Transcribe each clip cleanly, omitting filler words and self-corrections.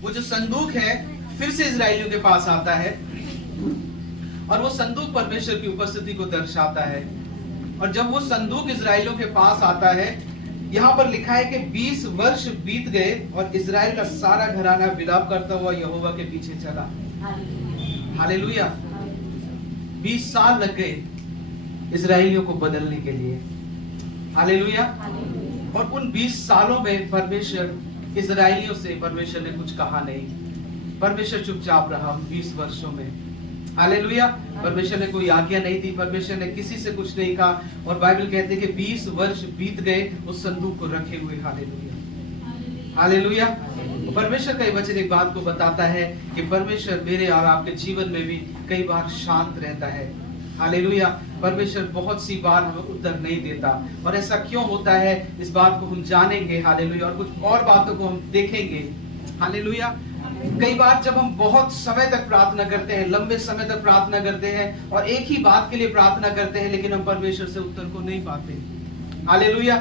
वो जो संदूक है फिर से इजरायलियों के पास आता है और वो संदूक परमेश्वर की उपस्थिति को दर्शाता है। और जब वो संदूक इजरायलियों के पास आता है, यहाँ पर लिखा है कि 20 वर्ष बीत गए और इजराइल का सारा घराना विलाप करता हुआ यहोवा के पीछे चला। हालेलुया। 20 साल लग गए इजरायलियों को बदलने के लिए। हालेलुया। और उन 20 सालों में परमेश्वर इजरायलियों से परमेश्वर ने कुछ कहा नहीं। परमेश्वर चुपचाप रहा 20 वर्षों में। हालेलुया। परमेश्वर ने कोई आज्ञा नहीं दी, परमेश्वर ने किसी से कुछ नहीं कहा। और बाइबल कहते हैं कि 20 वर्ष बीत गए उस संदूक को रखे हुए। हालेलुया। हालेलुया। परमेश्वर का ये वचन एक बात को बताता है कि परमेश्वर मेरे और आपके जीवन में भी कई बार शांत रहता है। हालेलुया। परमेश्वर बहुत सी बार हमें उत्तर नहीं देता और ऐसा क्यों होता है इस बात को हम जानेंगे। हालेलुया। और कुछ और बातों को हम देखेंगे। हालेलुया। कई बार जब हम बहुत समय तक प्रार्थना करते हैं, लंबे समय तक प्रार्थना करते हैं और एक ही बात के लिए प्रार्थना करते हैं, लेकिन हम परमेश्वर से उत्तर को नहीं पाते। हालेलुया।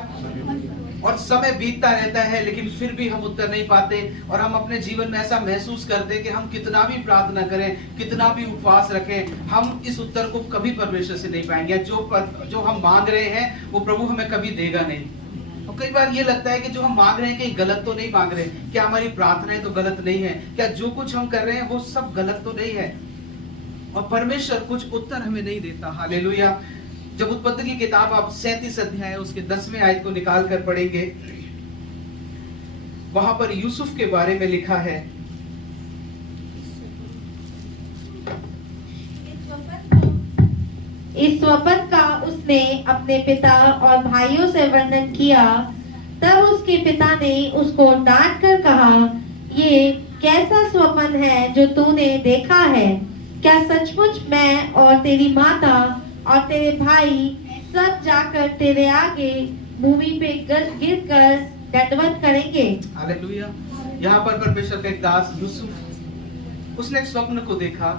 और समय बीतता रहता है लेकिन फिर भी हम उत्तर नहीं पाते और हम अपने जीवन में ऐसा महसूस करते हैं कि हम कितना भी प्रार्थना करें, कितना भी उपवास रखें, हम इस उत्तर को कभी परमेश्वर से नहीं पाएंगे। जो हम मांग रहे हैं वो प्रभु हमें कभी देगा नहीं। और कई बार ये लगता है कि जो हम मांग रहे हैं कहीं गलत तो नहीं मांग रहे, क्या हमारी प्रार्थनाएं तो गलत नहीं है, क्या जो कुछ हम कर रहे हैं वो सब गलत तो नहीं है। और परमेश्वर कुछ उत्तर हमें नहीं देता। हालेलुया। जब उत्पत्ति की किताब आप 37 अध्याय उसके 10वें आयत को निकाल कर पढ़ेंगे, वहां पर यूसुफ के बारे में लिखा है। इस स्वप्न का उसने अपने पिता और भाइयों से वर्णन किया। तब उसके पिता ने उसको डांट कर कहा, ये कैसा स्वप्न है जो तूने देखा है? क्या सचमुच मैं और तेरी माता और तेरे भाई सब जाकर तेरे आगे भूमि पे गिरकर दंडवत करेंगे? हालेलुया। यहाँ पर परमेश्वर का एक दास यूसुफ, उसने एक स्वप्न को देखा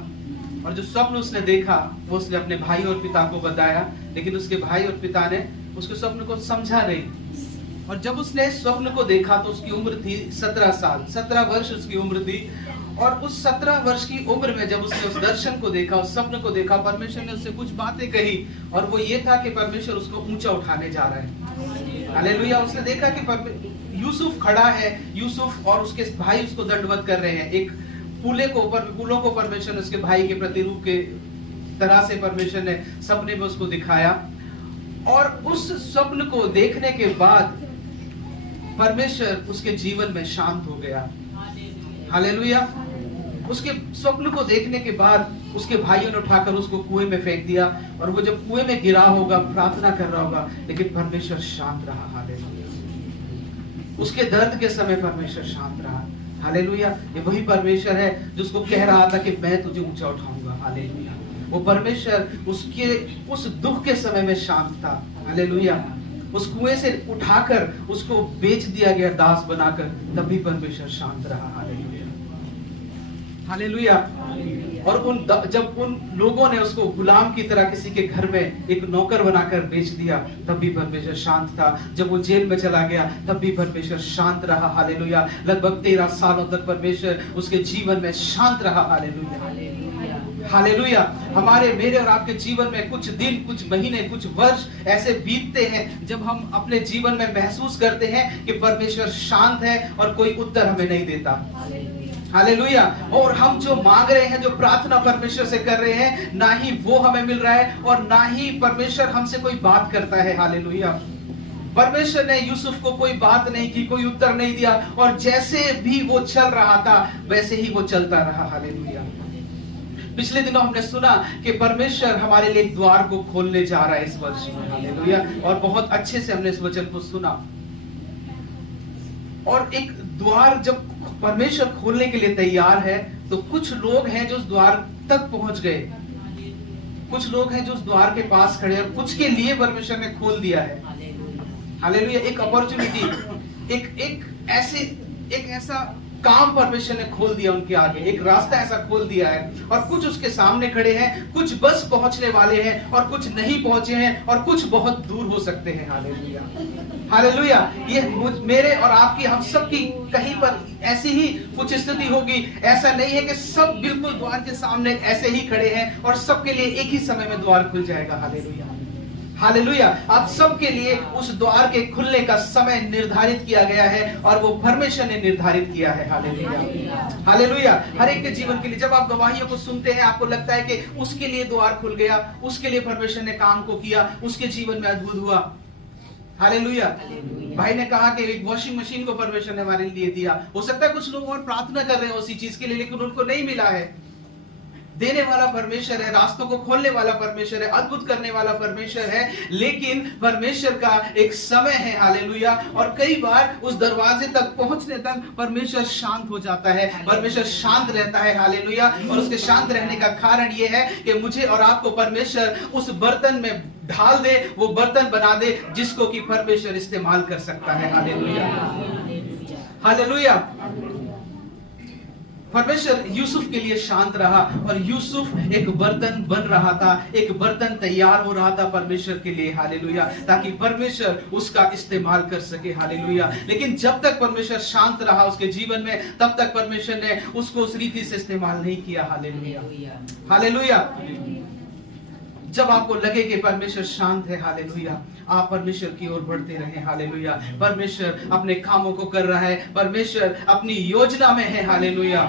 और जो स्वप्न उसने देखा वो उसने अपने भाई और पिता को बताया, लेकिन उसके भाई और पिता ने उसके स्वप्न को समझा नहीं। और जब उसने स्वप्न को देखा तो उसकी उम्र थी 17 साल, 17 वर्ष उसकी उम्र थी। और उस 17 वर्ष की उम्र में जब उसने उस दर्शन को देखा, उस स्वप्न को देखा, परमेश्वर ने उससे कुछ बातें कही और वो ये था कि परमेश्वर उसको ऊंचा उठाने जा रहा है। हालेलुया। उसने देखा कि यूसुफ खड़ा है, यूसुफ और उसके भाई उसको दंडवत कर रहे हैं। एक पुलों को परमेश्वर ने उसके भाई के प्रतिरूप के तरह से परमेश्वर ने सपने में उसको दिखाया। और उस स्वप्न को देखने के बाद परमेश्वर उसके जीवन में शांत हो गया। हालेलुया। उसके स्वप्न को देखने के बाद उसके भाइयों ने उठाकर उसको कुएं में फेंक दिया और वो जब कुएं में गिरा होगा, प्रार्थना कर रहा होगा, लेकिन परमेश्वर शांत रहा। हालेलुया। उसके दर्द के समय परमेश्वर शांत रहा। हालेलुया। ये वही परमेश्वर है जिसको कह रहा था कि मैं तुझे ऊंचा उठाऊंगा। हालेलुया। वो परमेश्वर उसके उस दुख के समय में शांत था। हालेलुया। उस कुएं से उठाकर उसको बेच दिया गया दास बनाकर, तब भी परमेश्वर शांत रहा। हालेलुया। हालेलुया। और जब उन लोगों ने उसको गुलाम की तरह किसी के घर में एक नौकर बनाकर बेच दिया, तब भी परमेश्वर शांत था। जब वो जेल में चला गया तब भी परमेश्वर शांत रहा। हालेलुया। लगभग 13 सालों तक परमेश्वर उसके जीवन में शांत रहा। हालेलुया। हालेलुया। हमारे मेरे और आपके जीवन में कुछ दिन, कुछ महीने, कुछ वर्ष ऐसे बीतते हैं जब हम अपने जीवन में महसूस करते हैं कि परमेश्वर शांत है और कोई उत्तर हमें नहीं देता। हालेलुया। और हम जो मांग रहे हैं, जो प्रार्थना परमेश्वर से कर रहे हैं, ना ही वो हमें मिल रहा है और ना ही परमेश्वर हमसे कोई बात करता है। हालेलुया। परमेश्वर ने यूसुफ को कोई बात नहीं की, कोई उत्तर नहीं दिया और जैसे भी वो चल रहा था वैसे ही वो चलता रहा। हालेलुया। पिछले दिनों हमने सुना कि परमेश्वर हमारे लिए एक द्वार को खोलने जा रहा है इस वर्ष में। हालेलुया। और बहुत अच्छे से हमने इस वचन को सुना। और एक द्वार जब परमेश्वर खोलने के लिए तैयार है तो कुछ लोग हैं जो उस द्वार तक पहुंच गए, कुछ लोग हैं जो उस द्वार के पास खड़े और कुछ के लिए परमेश्वर ने खोल दिया है। हालेलुया। एक अपॉर्चुनिटी, एक ऐसा काम परमेश्वर ने खोल दिया उनके आगे, एक रास्ता ऐसा खोल दिया है। और कुछ उसके सामने खड़े हैं, कुछ बस पहुंचने वाले हैं और कुछ नहीं पहुंचे हैं और कुछ बहुत दूर हो सकते हैं। Hallelujah, hallelujah. ये मेरे और आपकी, हम सब की कहीं पर ऐसी ही कुछ स्थिति होगी। ऐसा नहीं है कि सब बिल्कुल द्वार के सामने ऐसे ही खड़े हैं और सबके लिए एक ही समय में द्वार खुल जाएगा। Hallelujah, hallelujah. आप सबके लिए उस द्वार के खुलने का समय निर्धारित किया गया है और वो परमेश्वर ने निर्धारित किया है। Hallelujah, hallelujah. हर एक के जीवन के लिए जब आप गवाहियों को सुनते हैं, आपको लगता है कि उसके लिए द्वार खुल गया, उसके लिए परमेश्वर ने काम को किया, उसके जीवन में अद्भुत हुआ। हालेलुया। भाई ने कहा कि एक वॉशिंग मशीन को परमेश्वर ने हमारे लिए दिया। हो सकता है कुछ लोग और प्रार्थना कर रहे हैं उसी चीज के लिए, लेकिन उनको नहीं मिला है। देने वाला परमेश्वर है, रास्तों को खोलने वाला परमेश्वर है, अद्भुत करने वाला परमेश्वर है, लेकिन परमेश्वर का एक समय है। हालेलुया। और कई बार उस दरवाजे तक पहुंचने तक परमेश्वर शांत हो जाता है, परमेश्वर शांत रहता है। हालेलुया। और उसके शांत रहने का कारण यह है कि मुझे और आपको परमेश्वर उस बर्तन में ढाल दे, वो बर्तन बना दे जिसको कि परमेश्वर इस्तेमाल कर सकता है। Hallelujah, hallelujah. परमेश्वर यूसुफ के लिए शांत रहा और यूसुफ एक बर्तन बन रहा था, एक बर्तन तैयार हो रहा था परमेश्वर के लिए। हालेलुया। ताकि परमेश्वर उसका इस्तेमाल कर सके। हालेलुया। लेकिन जब तक परमेश्वर शांत रहा उसके जीवन में, तब तक परमेश्वर ने उसको उस रीति से इस्तेमाल नहीं किया। Hallelujah, hallelujah. जब आपको लगे कि परमेश्वर शांत है, हालेलुया, आप परमेश्वर की ओर बढ़ते रहें। हालेलुया। परमेश्वर अपने कामों को कर रहा है, परमेश्वर अपनी योजना में है। Hallelujah,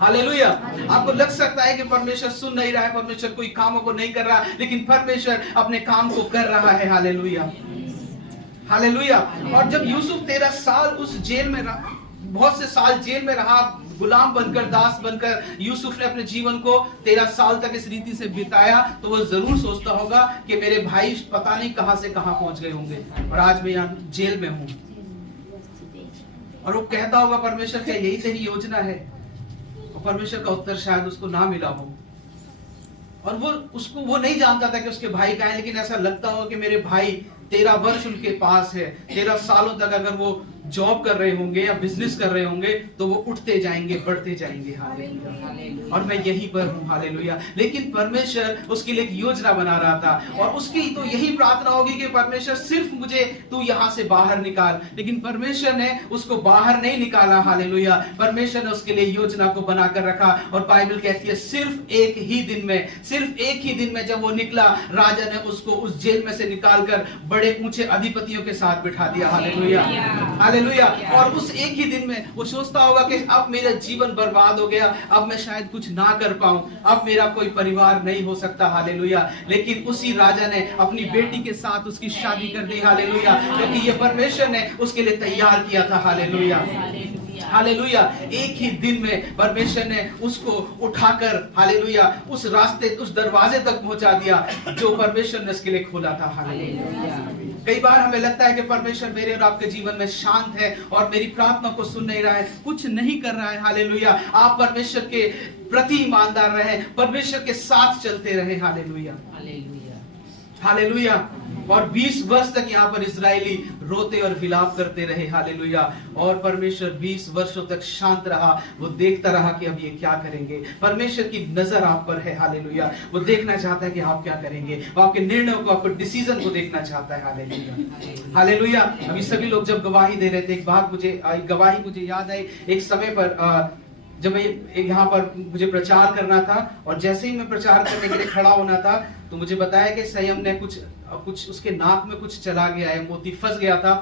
hallelujah. आपको लग सकता है कि परमेश्वर सुन नहीं रहा है, परमेश्वर कोई कामों को नहीं कर रहा, लेकिन परमेश्वर अपने काम को कर रहा है। Hallelujah, hallelujah. और जब यूसुफ 13 साल उस जेल में रहा, बहुत से साल जेल में रहा, गुलाम बनकर, दास बनकर यूसुफ ने अपने जीवन को 13 साल तक इस रीति से बिताया, तो वो जरूर सोचता होगा कि मेरे भाई पता नहीं कहां से कहां पहुंच गए होंगे और आज मैं यहाँ जेल में हूं। और वो कहता होगा परमेश्वर क्या यही तेरी योजना है? और परमेश्वर का उत्तर शायद उसको ना मिला हो। और वो नहीं जानता था कि उसके भाई कहाँ हैं, लेकिन ऐसा लगता हो कि मेरे भाई 13 वर्ष उनके पास है, 13 सालों तक अगर वो जॉब कर रहे होंगे या बिजनेस कर रहे होंगे तो वो उठते जाएंगे, बढ़ते जाएंगे। हालेलुया। और मैं यहीं पर हूँ। हालेलुया। लेकिन परमेश्वर उसके लिए एक योजना बना रहा था और उसकी तो यही प्रार्थना होगी कि परमेश्वर सिर्फ मुझे तू यहाँ से बाहर निकाल, लेकिन परमेश्वर ने उसको बाहर नहीं निकाला। हालेलुया। परमेश्वर ने उसके लिए योजना को बनाकर रखा और बाइबल कहती है सिर्फ एक ही दिन में जब वो निकला, राजा ने उसको उस जेल में से निकालकर बड़े ऊंचे अधिपतियों के साथ बिठा दिया। Hallelujah, hallelujah. और उस एक ही दिन में वो सोचता होगा कि अब मेरा जीवन बर्बाद हो गया, अब मैं शायद कुछ ना कर पाऊं, अब मेरा कोई परिवार नहीं हो सकता। हालेलुया। लेकिन उसी राजा ने अपनी बेटी के साथ उसकी शादी कर दी। हालेलुया। क्योंकि ये परमेश्वर ने उसके लिए तैयार किया था। Hallelujah, hallelujah. एक ही दिन में परमेश्वर ने उसको उठाकर, हालेलुया, उस रास्ते, उस दरवाजे तक पहुंचा दिया जो परमेश्वर ने उसके लिए खोला था। हालेलुया। कई बार हमें लगता है कि परमेश्वर मेरे और आपके जीवन में शांत है और मेरी प्रार्थना को सुन नहीं रहा है, कुछ नहीं कर रहा है। हालेलुया। आप परमेश्वर के प्रति ईमानदार रहे, परमेश्वर के साथ चलते रहे। Hallelujah, hallelujah, hallelujah. और 20 वर्ष तक यहाँ पर इजरायली रोते और विलाप करते रहे। हालेलुया। और परमेश्वर 20 वर्षों तक शांत रहा, वो देखता रहा कि अब ये क्या करेंगे। परमेश्वर की नजर आप पर है। हालेलुया। वो देखना चाहता है कि आप क्या करेंगे, वो आपके निर्णयों को, आपके डिसीजन को देखना चाहता है। Hallelujah, hallelujah. अभी सभी लोग जब गवाही दे रहे थे, एक गवाही मुझे याद आई। एक समय पर जब मैं यहाँ पर मुझे प्रचार करना था और जैसे ही मैं प्रचार करने के लिए खड़ा होना था तो मुझे बताया कि संयम ने कुछ उसके नाक में कुछ चला गया है, मोती फंस गया था।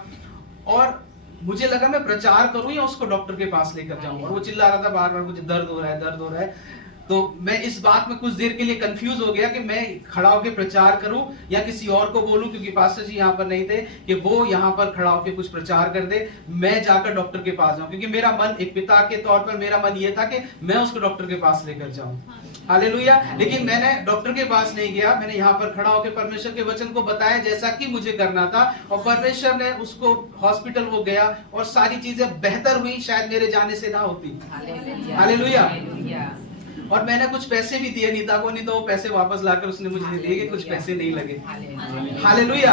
और मुझे लगा मैं प्रचार करूं या उसको डॉक्टर के पास लेकर जाऊं, और वो चिल्ला रहा था बार बार मुझे दर्द हो रहा है। तो मैं इस बात में कुछ देर के लिए कंफ्यूज हो गया कि मैं खड़ा होकर प्रचार करूं या किसी और को बोलूं, क्योंकि पास्टर जी यहाँ पर नहीं थे कि वो यहाँ पर खड़ा होकर कुछ प्रचार कर दे, मैं जाकर डॉक्टर के पास जाऊं। क्योंकि मेरा मन, एक पिता के तौर पर मेरा मन ये था कि मैं उसको डॉक्टर के पास लेकर जाऊं। हालेलुया। लेकिन मैंने डॉक्टर के पास नहीं गया, मैंने यहाँ पर खड़ा होकर परमेश्वर के वचन को बताया जैसा कि मुझे करना था, और परमेश्वर ने उसको, हॉस्पिटल वो गया और सारी चीजें बेहतर हुई, शायद मेरे जाने से ना होती। हालेलुया। और मैंने कुछ पैसे भी दिए नीता को, नहीं तो वो पैसे वापस लाकर उसने मुझे दिए कि कुछ पैसे नहीं लगे। हालेलुया।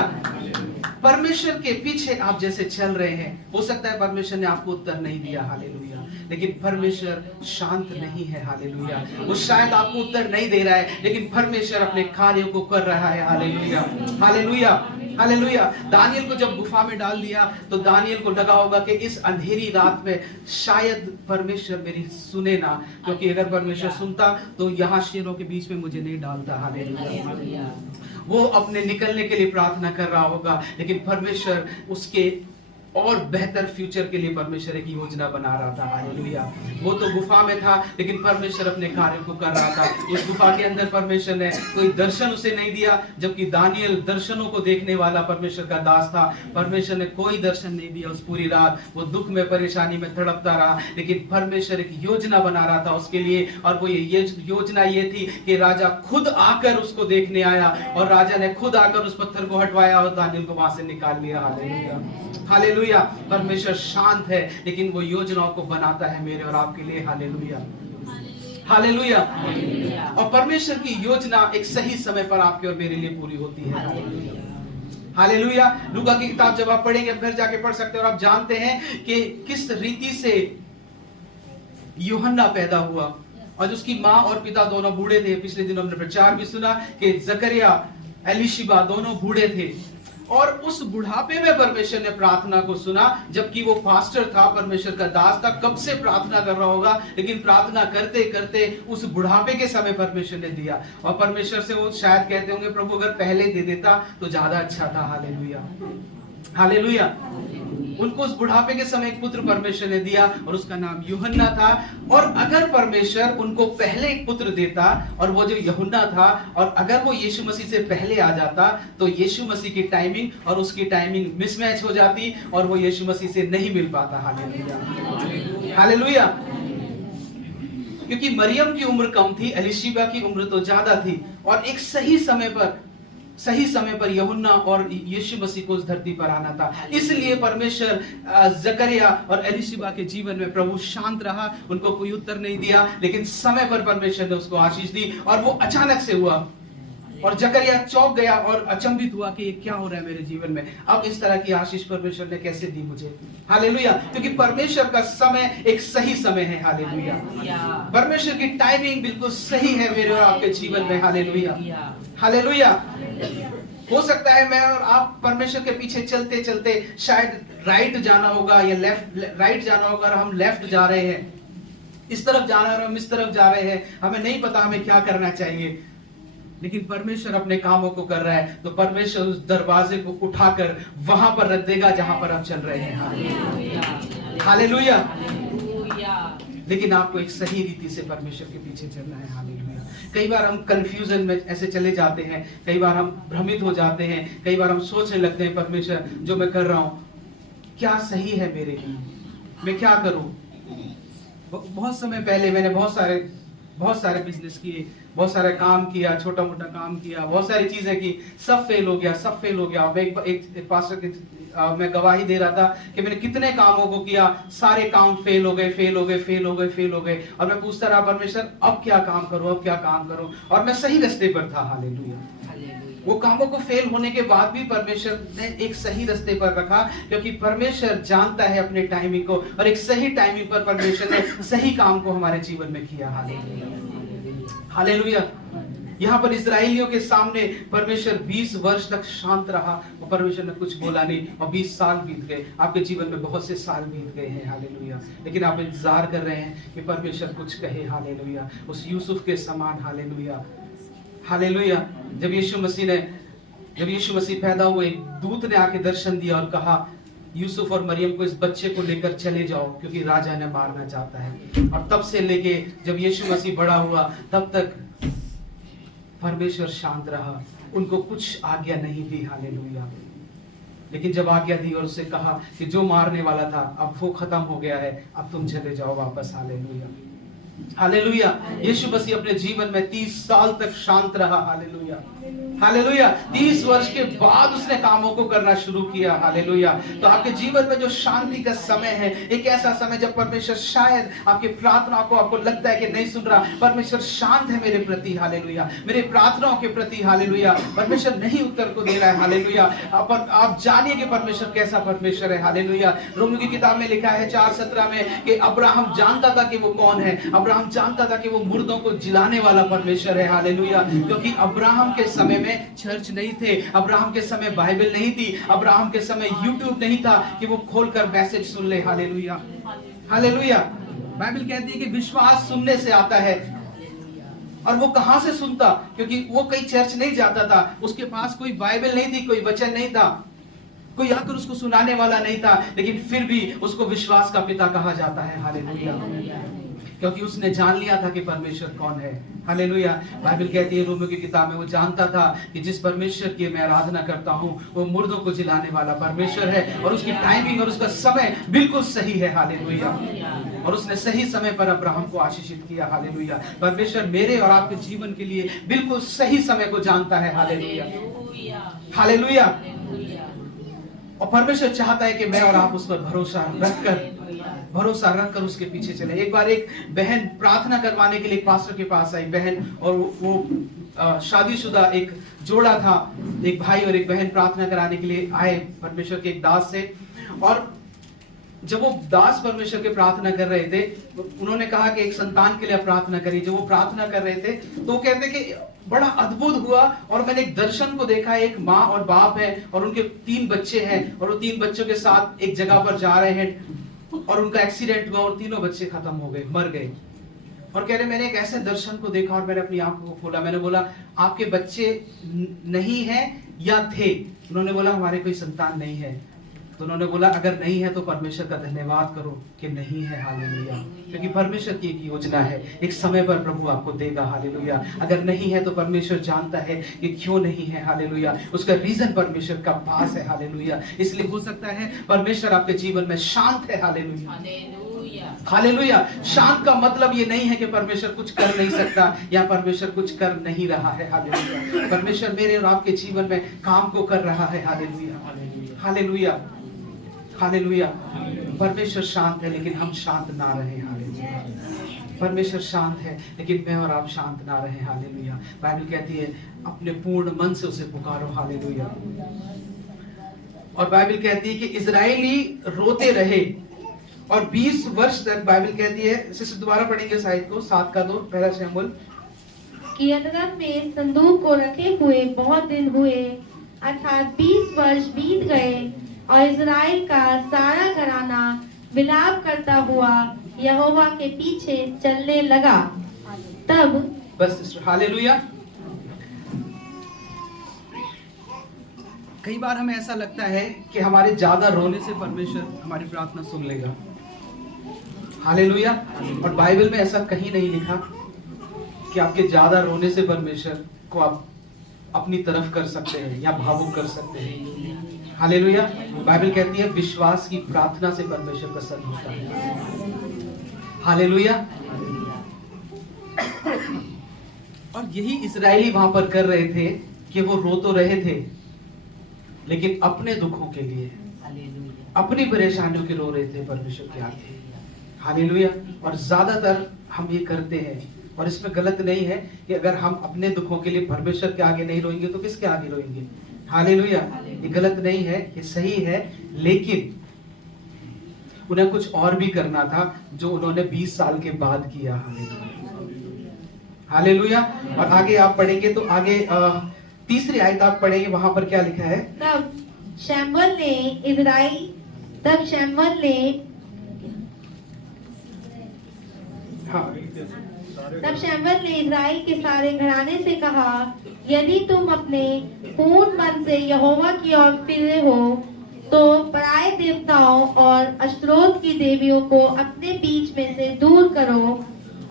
परमेश्वर के पीछे आप जैसे चल रहे हैं, हो सकता है परमेश्वर ने आपको उत्तर नहीं दिया, हालेलुया, लेकिन परमेश्वर शांत नहीं है, हालेलुया। वो शायद आपको उत्तर नहीं दे रहा है, लेकिन परमेश्वर अपने कार्यों को कर रहा है, हालेलुया, हालेलुया, हालेलुया। दानियल को जब गुफा में डाल दिया तो दानियल को लगा होगा कि इस अंधेरी रात में शायद परमेश्वर मेरी सुने ना, क्योंकि अगर परमेश्वर सुनता तो यहाँ शेरों के बीच में मुझे नहीं डालता, हालेलुया। वो अपने निकलने के लिए प्रार्थना कर रहा होगा, लेकिन परमेश्वर उसके और बेहतर फ्यूचर के लिए परमेश्वर एक योजना बना रहा था, हालेलुया। वो तो गुफा में था, लेकिन परमेश्वर अपने कार्यों को कर रहा था। उस गुफा के अंदर परमेश्वर ने कोई दर्शन उसे नहीं दिया, जबकि दानियल दर्शनों को देखने वाला परमेश्वर का दास था। परमेश्वर ने कोई दर्शन नहीं दिया उस पूरी रात। वो दुख में, परेशानी में तड़पता रहा, लेकिन परमेश्वर एक योजना बना रहा था उसके लिए, और वो ये योजना ये थी कि राजा खुद आकर उसको देखने आया, और राजा ने खुद आकर उस पत्थर को हटवाया और दानियल को वहां से निकाल लिया, हालेलुया, हालेलुया। परमेश्वर शांत है, लेकिन वो योजनाओं को बनाता है मेरे और आपके लिए, हालेलुया, हालेलुया। और परमेश्वर की योजना एक सही समय पर आपके और मेरे लिए पूरी होती है, हालेलुया। लूका की किताब जब आप पढ़ेंगे, घर जाके पढ़ सकते हैं, और आप जानते हैं कि किस रीति से यूहन्ना पैदा हुआ, और उसकी माँ और पिता दोनों बूढ़े थे। पिछले दिनों हमने प्रचार भी सुना कि जकरिया, एलिशिबा दोनों बूढ़े थे, और उस बुढ़ापे में परमेश्वर ने प्रार्थना को सुना, जबकि वो पास्टर था, परमेश्वर का दास था, कब से प्रार्थना कर रहा होगा, लेकिन प्रार्थना करते करते उस बुढ़ापे के समय परमेश्वर ने दिया। और परमेश्वर से वो शायद कहते होंगे, प्रभु अगर पहले दे देता तो ज्यादा अच्छा था, हालेलुया, हालेलुया। उनको उस बुढ़ापे के समय एक पुत्र परमेश्वर ने दिया, और उसका नाम यूहन्ना था। और अगर परमेश्वर उनको पहले एक पुत्र देता, और वो जो यूहन्ना था, और अगर वो यीशु मसीह से पहले आ जाता, तो यीशु मसीह की टाइमिंग और उसकी टाइमिंग मिसमैच हो जाती, और वो यीशु मसीह से नहीं मिल पाता, हालेलुया, हालेलुया। क्योंकि मरियम की उम्र कम थी, एलिशिबा की उम्र तो ज्यादा थी, और एक सही समय पर यूहन्ना और यीशु मसीह को उस धरती पर आना था। इसलिए परमेश्वर जकरिया और एलिशिबा के जीवन में प्रभु शांत रहा, उनको कोई उत्तर नहीं दिया, लेकिन समय पर परमेश्वर ने उसको आशीष दी, और वो अचानक से हुआ। और जकरिया चौंक गया और अचंभित हुआ कि ये क्या हो रहा है मेरे जीवन में, अब इस तरह की आशीष परमेश्वर ने कैसे दी मुझे, हालेलुया। क्योंकि परमेश्वर का समय एक सही समय है, हालेलुया। परमेश्वर की टाइमिंग बिल्कुल सही है मेरे और आपके जीवन में, हालेलुया, हालेलुया। हो सकता है मैं और आप परमेश्वर के पीछे चलते चलते शायद राइट जाना होगा या राइट जाना होगा, और हम लेफ्ट जा रहे हैं, इस तरफ जाना है और हम इस तरफ जा रहे हैं, हमें नहीं पता हमें क्या करना चाहिए, लेकिन परमेश्वर अपने कामों को कर रहा है, तो परमेश्वर उस दरवाजे को उठाकर वहां पर रख देगा जहां पर हम चल रहे हैं, हालेलुया। लेकिन आपको एक सही रीति से परमेश्वर के पीछे चलना है, हालेलुया। कई बार हम कंफ्यूजन में ऐसे चले जाते हैं, कई बार हम भ्रमित हो जाते हैं, कई बार हम सोचने लगते हैं, परमेश्वर जो मैं कर रहा हूं क्या सही है मेरे लिए, मैं क्या करूं। बहुत समय पहले मैंने बहुत सारे बिजनेस किए, बहुत सारा काम किया, छोटा मोटा काम किया, बहुत सारी चीजें की, सब फेल हो गया। मैं एक पास्टर के मैं गवाही दे रहा था कि मैंने कितने कामों को किया, सारे काम फेल हो गए, और मैं पूछता रहा परमेश्वर अब क्या काम करूं, और मैं सही रास्ते पर था, हालेलुया। वो कामों को फेल होने के बाद भी परमेश्वर ने एक सही रास्ते पर रखा, क्योंकि परमेश्वर जानता है अपने टाइमिंग को, और एक सही टाइमिंग पर परमेश्वर ने सही काम को हमारे जीवन में किया, हालेलुया, हालेलुया। यहाँ पर इस्राएलियों के सामने परमेश्वर 20 वर्ष तक शांत रहा, और परमेश्वर ने कुछ बोला नहीं, और 20 साल बीत गए। आपके जीवन में बहुत से साल बीत गए हैं, हालेलुया, लेकिन आप इंतजार कर रहे हैं कि परमेश्वर कुछ कहे, हालेलुया, उस यूसुफ के समान, हालेलुया, हालेलुया। जब यीशु मसीह पैदा हुए, दूत ने आके दर्शन दिया और कहा यूसुफ और मरियम को इस बच्चे को लेकर चले जाओ, क्योंकि राजा ने मारना चाहता है। और तब से लेके जब यीशु मसीह बड़ा हुआ, तब तक परमेश्वर शांत रहा, उनको कुछ आज्ञा नहीं दी, हालेलुया। लेकिन जब आज्ञा दी और उससे कहा कि जो मारने वाला था अब वो खत्म हो गया है, अब तुम चले जाओ वापस, हालेलुया, हालेलुया। यीशु मसीह अपने जीवन में 30 साल तक शांत रहा। Hallelujah, hallelujah. 30 वर्ष के बाद उसने कामों को करना शुरू किया। हालेलुया। तो आपके जीवन में जो शांति का समय है, एक ऐसा समय जब परमेश्वर शायद आपकी प्रार्थना को, आपको लगता है कि नहीं सुन रहा, परमेश्वर शांत है मेरे प्रति। हालेलुया, मेरे प्रार्थनाओं के प्रति। हालेलुया, परमेश्वर नहीं उत्तर को दे रहा है। हालेलुया, आप जानिए कि परमेश्वर कैसा परमेश्वर है। हालेलुया। रोमियो की किताब में लिखा है 4:17 में कि अब्राहम जानता था कि वो कौन है। अब्राहम जानता था कि वो मुर्दों को जिलाने वाला परमेश्वर है। हालेलुया। क्योंकि अब्राहम के समय में चर्च नहीं थे, अब्राहम के समय बाइबल नहीं थी, अब्राहम के समय यूट्यूब नहीं था कि वो खोलकर मैसेज सुन ले। Hallelujah, hallelujah. बाइबल कहती है कि विश्वास सुनने से आता है। और वो कहां से सुनता? क्योंकि वो कहीं चर्च नहीं जाता था, उसके पास कोई बाइबल नहीं थी, कोई वचन नहीं था, कोई आकर उसको सुनाने वाला नहीं था, लेकिन फिर भी उसको विश्वास का पिता कहा जाता है। हालेलुया, क्योंकि उसने जान लिया था कि परमेश्वर कौन है। हालेलुया। बाइबल कहती है रोमियो की किताब में, वो जानता था कि जिस परमेश्वर की मैं आराधना करता हूँ वो मुर्दों को जिलाने वाला परमेश्वर है, और उसकी टाइमिंग और उसका समय बिल्कुल सही है। हालेलुया। और उसने सही समय पर अब्राहम को आशीषित किया। हालेलुया। परमेश्वर मेरे और आपके जीवन के लिए बिल्कुल सही समय को जानता है। Hallelujah, hallelujah. और परमेश्वर चाहता है कि मैं और आप उस पर भरोसा रखकर उसके पीछे चले। एक बार एक बहन प्रार्थना करवाने के लिए पास्टर के पास आई, बहन, और वो शादीशुदा एक जोड़ा था, एक भाई और एक बहन प्रार्थना कराने के लिए आए परमेश्वर के एक दास से। और जब वो दास परमेश्वर के प्रार्थना कर रहे थे, उन्होंने कहा कि एक संतान के लिए प्रार्थना करिए। जब वो प्रार्थना कर रहे थे तो वो कहते कि बड़ा अद्भुत हुआ, और मैंने एक दर्शन को देखा। एक माँ और बाप है और उनके 3 बच्चे हैं, और वो 3 बच्चों के साथ एक जगह पर जा रहे हैं, और उनका एक्सीडेंट हुआ और तीनों बच्चे खत्म हो गए, मर गए। और कह रहे मैंने एक ऐसे दर्शन को देखा और मैंने अपनी आंखों को खोला। मैंने बोला आपके बच्चे नहीं है या थे? उन्होंने बोला हमारे कोई संतान नहीं है। तो उन्होंने बोला अगर नहीं है तो परमेश्वर का धन्यवाद करो कि नहीं है। हालेलुया। क्योंकि परमेश्वर की एक योजना है, एक समय पर प्रभु आपको देगा। हालेलुया। अगर नहीं है तो परमेश्वर जानता है कि क्यों नहीं है। हालेलुया। उसका रीजन परमेश्वर का पास है। हालेलुया। इसलिए हो सकता है परमेश्वर आपके जीवन में शांत है। Hallelujah, hallelujah. शांत का मतलब ये नहीं है कि परमेश्वर कुछ कर नहीं सकता या परमेश्वर कुछ कर नहीं रहा है। हालेलुया। परमेश्वर मेरे और आपके जीवन में काम को कर रहा है। Hallelujah, hallelujah, hallelujah. परमेश्वर शांत है लेकिन हम शांत ना रहे। हालेलुया। परमेश्वर शांत है लेकिन मैं और आप शांत ना रहे। हालेलुया। बाइबल कहती है अपने पूर्ण मन से उसे पुकारो। हालेलुया। और बाइबल कहती है कि इजरायली रोते रहे और 20 वर्ष तक, बाइबल कहती है, सिस्टर दोबारा पढ़ेंगे साइड को 7:2, पहला शमूएल, कि अदरम में संदूक को रखे हुए बहुत दिन हुए, अर्थात 20 वर्ष बीत गए, और इज़राइल का सारा घराना विलाप करता हुआ यहोवा के पीछे चलने लगा। तब बस हालेलुया। कई बार हमें ऐसा लगता है कि हमारे ज्यादा रोने से परमेश्वर हमारी प्रार्थना सुन लेगा। हालेलुया। और बाइबल में ऐसा कहीं नहीं लिखा कि आपके ज्यादा रोने से परमेश्वर को आप अपनी तरफ कर सकते हैं या भावुक कर सकते हैं। हालेलुया। बाइबल कहती है विश्वास की प्रार्थना से परमेश्वर प्रसन्न होता है। हालेलुया। और यही इजरायली वहां पर कर रहे थे कि वो रो तो रहे थे लेकिन अपने दुखों के लिए, अपनी परेशानियों के रो रहे थे परमेश्वर के आगे। हालेलुया। और ज्यादातर हम ये करते हैं, और इसमें गलत नहीं है कि अगर हम अपने दुखों के लिए परमेश्वर के आगे नहीं रोएंगे तो किसके आगे रोएंगे। हालेलुया। ये गलत नहीं है, ये सही है, लेकिन उन्हें कुछ और भी करना था जो उन्होंने 20 साल के बाद किया। हालेलुया। और आगे आप पढ़ेंगे तो आगे 3री आयत आप पढ़ेंगे, वहां पर क्या लिखा है? तब शमूएल ने इज़राइल के सारे घराने से कहा, यदि तुम अपने पूर्ण मन से यहोवा की ओर फिरे हो तो पराये देवताओं और अश्तरोत की देवियों को अपने बीच में से दूर करो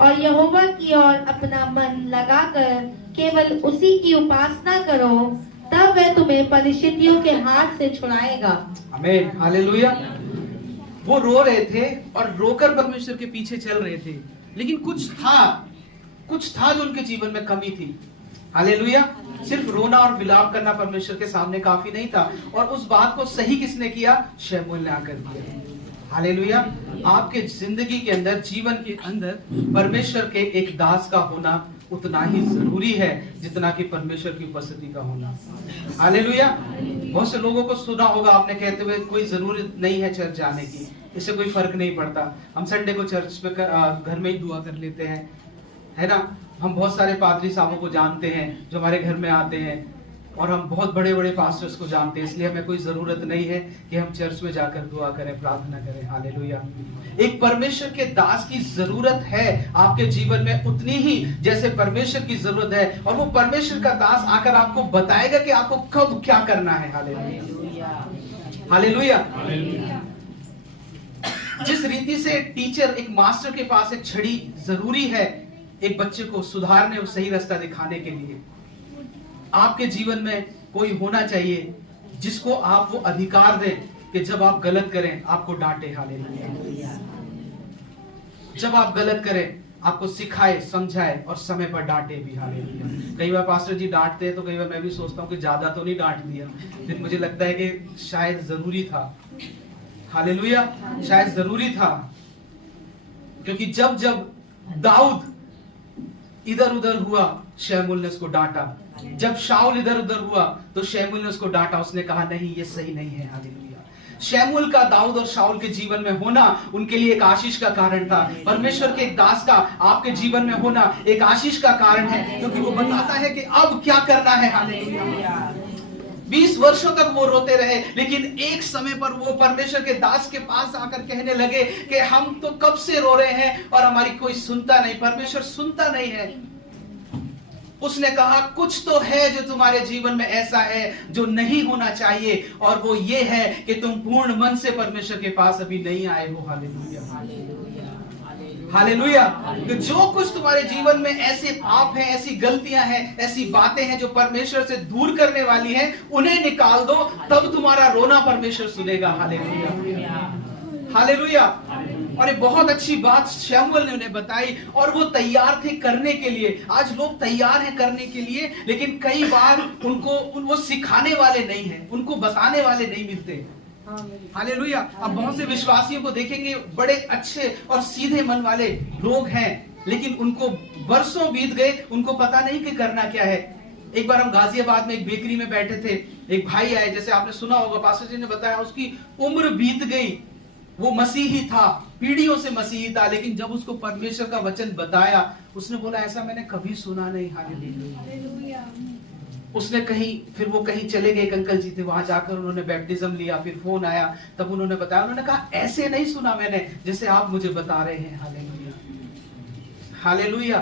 और यहोवा की ओर अपना मन लगाकर केवल उसी की उपासना करो, तब वह तुम्हें परिस्थितियों के हाथ से छुड़ाएगा। आमीन। हालेलुया। वो रो रहे थे और रोकर परमेश्वर के पीछे चल रहे थे। लेकिन कुछ था जो उनके जीवन में कमी थी। हालेलुया। सिर्फ रोना और विलाप करना परमेश्वर के सामने काफी नहीं था, और उस बात को सही किसने किया? शमूएल ने आकर किया। हालेलुया। आपके जिंदगी के अंदर, जीवन के अंदर परमेश्वर के एक दास का होना उतना ही जरूरी है जितना कि परमेश्वर की उपस्थिति का होना। हालेलुया। बहुत से लोगों को सुना होगा आपने कहते हुए, कोई जरूरत नहीं है चर्च जाने की, इससे कोई फर्क नहीं पड़ता, हम संडे को चर्च में घर में ही दुआ कर लेते हैं, है ना। हम बहुत सारे पादरी साहबों को जानते हैं जो हमारे घर में आते हैं, और हम बहुत बड़े बड़े पास्टर्स को जानते हैं, इसलिए हमें कोई जरूरत नहीं है कि हम चर्च में जाकर दुआ करें, प्रार्थना करें। हालेलुया। एक परमेश्वर के दास की जरूरत है आपके जीवन में उतनी ही जैसे परमेश्वर की जरूरत है, और वो परमेश्वर का दास आकर आपको बताएगा कि आपको कब क्या करना है। हालेलुया। हालेलुया। जिस रीति से एक टीचर, एक मास्टर के पास एक छड़ी जरूरी है एक बच्चे को सुधारने और सही रास्ता दिखाने के लिए, आपके जीवन में कोई होना चाहिए जिसको आप वो अधिकार दें कि जब आप गलत करें आपको डांटे। हालेलुया। जब आप गलत करें आपको सिखाए, समझाए और समय पर डांटे भी। हालेलुया। कई बार पास्टर जी डांटते हैं तो कई बार मैं भी सोचता हूँ कि ज्यादा तो नहीं डांट दिया, लेकिन मुझे लगता है कि शायद जरूरी था। हालेलुया। शायद जरूरी था, क्योंकि जब दाऊद इधर उधर हुआ शमूएल ने उसको डांटा, जब शाऊल इधर उधर हुआ तो शमूएल ने उसको डांटा, उसने कहा नहीं ये सही नहीं है। हालेलुया। शमूएल का दाऊद और शाऊल के जीवन में होना उनके लिए एक आशीष का कारण था। परमेश्वर के एक दास का आपके जीवन में होना एक आशीष का कारण है, क्योंकि वो बताता है कि अब क्या करना है। हालेलुया। 20 वर्षों तक वो रोते रहे, लेकिन एक समय पर वो परमेश्वर के दास के पास आकर कहने लगे कि हम तो कब से रो रहे हैं और हमारी कोई सुनता नहीं, परमेश्वर सुनता नहीं है। उसने कहा कुछ तो है जो तुम्हारे जीवन में ऐसा है जो नहीं होना चाहिए, और वो ये है कि तुम पूर्ण मन से परमेश्वर के पास अभी नहीं आए हो। हालेलुया। हालेलुया। तो जो कुछ तुम्हारे जीवन में ऐसे पाप हैं, ऐसी गलतियां हैं, ऐसी बातें हैं जो परमेश्वर से दूर करने वाली हैं, उन्हें निकाल दो, तब तुम्हारा रोना परमेश्वर सुनेगा। हालेलुया। हालेलुया। और एक बहुत अच्छी बात शमूएल ने उन्हें बताई, और वो तैयार थे करने के लिए। आज लोग तैयार हैं करने के लिए, लेकिन कई बार उनको वो सिखाने वाले नहीं हैं, उनको बताने वाले नहीं मिलते। हालेलुया। अब बहुत से विश्वासियों को देखेंगे, बड़े अच्छे और सीधे मन वाले लोग हैं, लेकिन उनको वर्षों बीत गए, उनको पता नहीं कि करना क्या है। एक बार हम गाजियाबाद में एक बेकरी में बैठे थे, एक भाई आए, जैसे आपने सुना होगा, पास्टर जी ने बताया, उसकी उम्र बीत गई, वो मसीही था, पीढ़ियों से मसीही था, लेकिन जब उसको परमेश्वर का वचन बताया, उसने बोला ऐसा मैंने कभी सुना नहीं। हालेलुया। उसने फिर वो कहीं चले गए, एक अंकल जी थे, वहां जाकर उन्होंने बैप्टिज्म लिया, फिर फोन आया, तब उन्होंने बताया, उन्होंने कहा ऐसे नहीं सुना मैंने जैसे आप मुझे बता रहे हैं। हालेलुया। हालेलुया।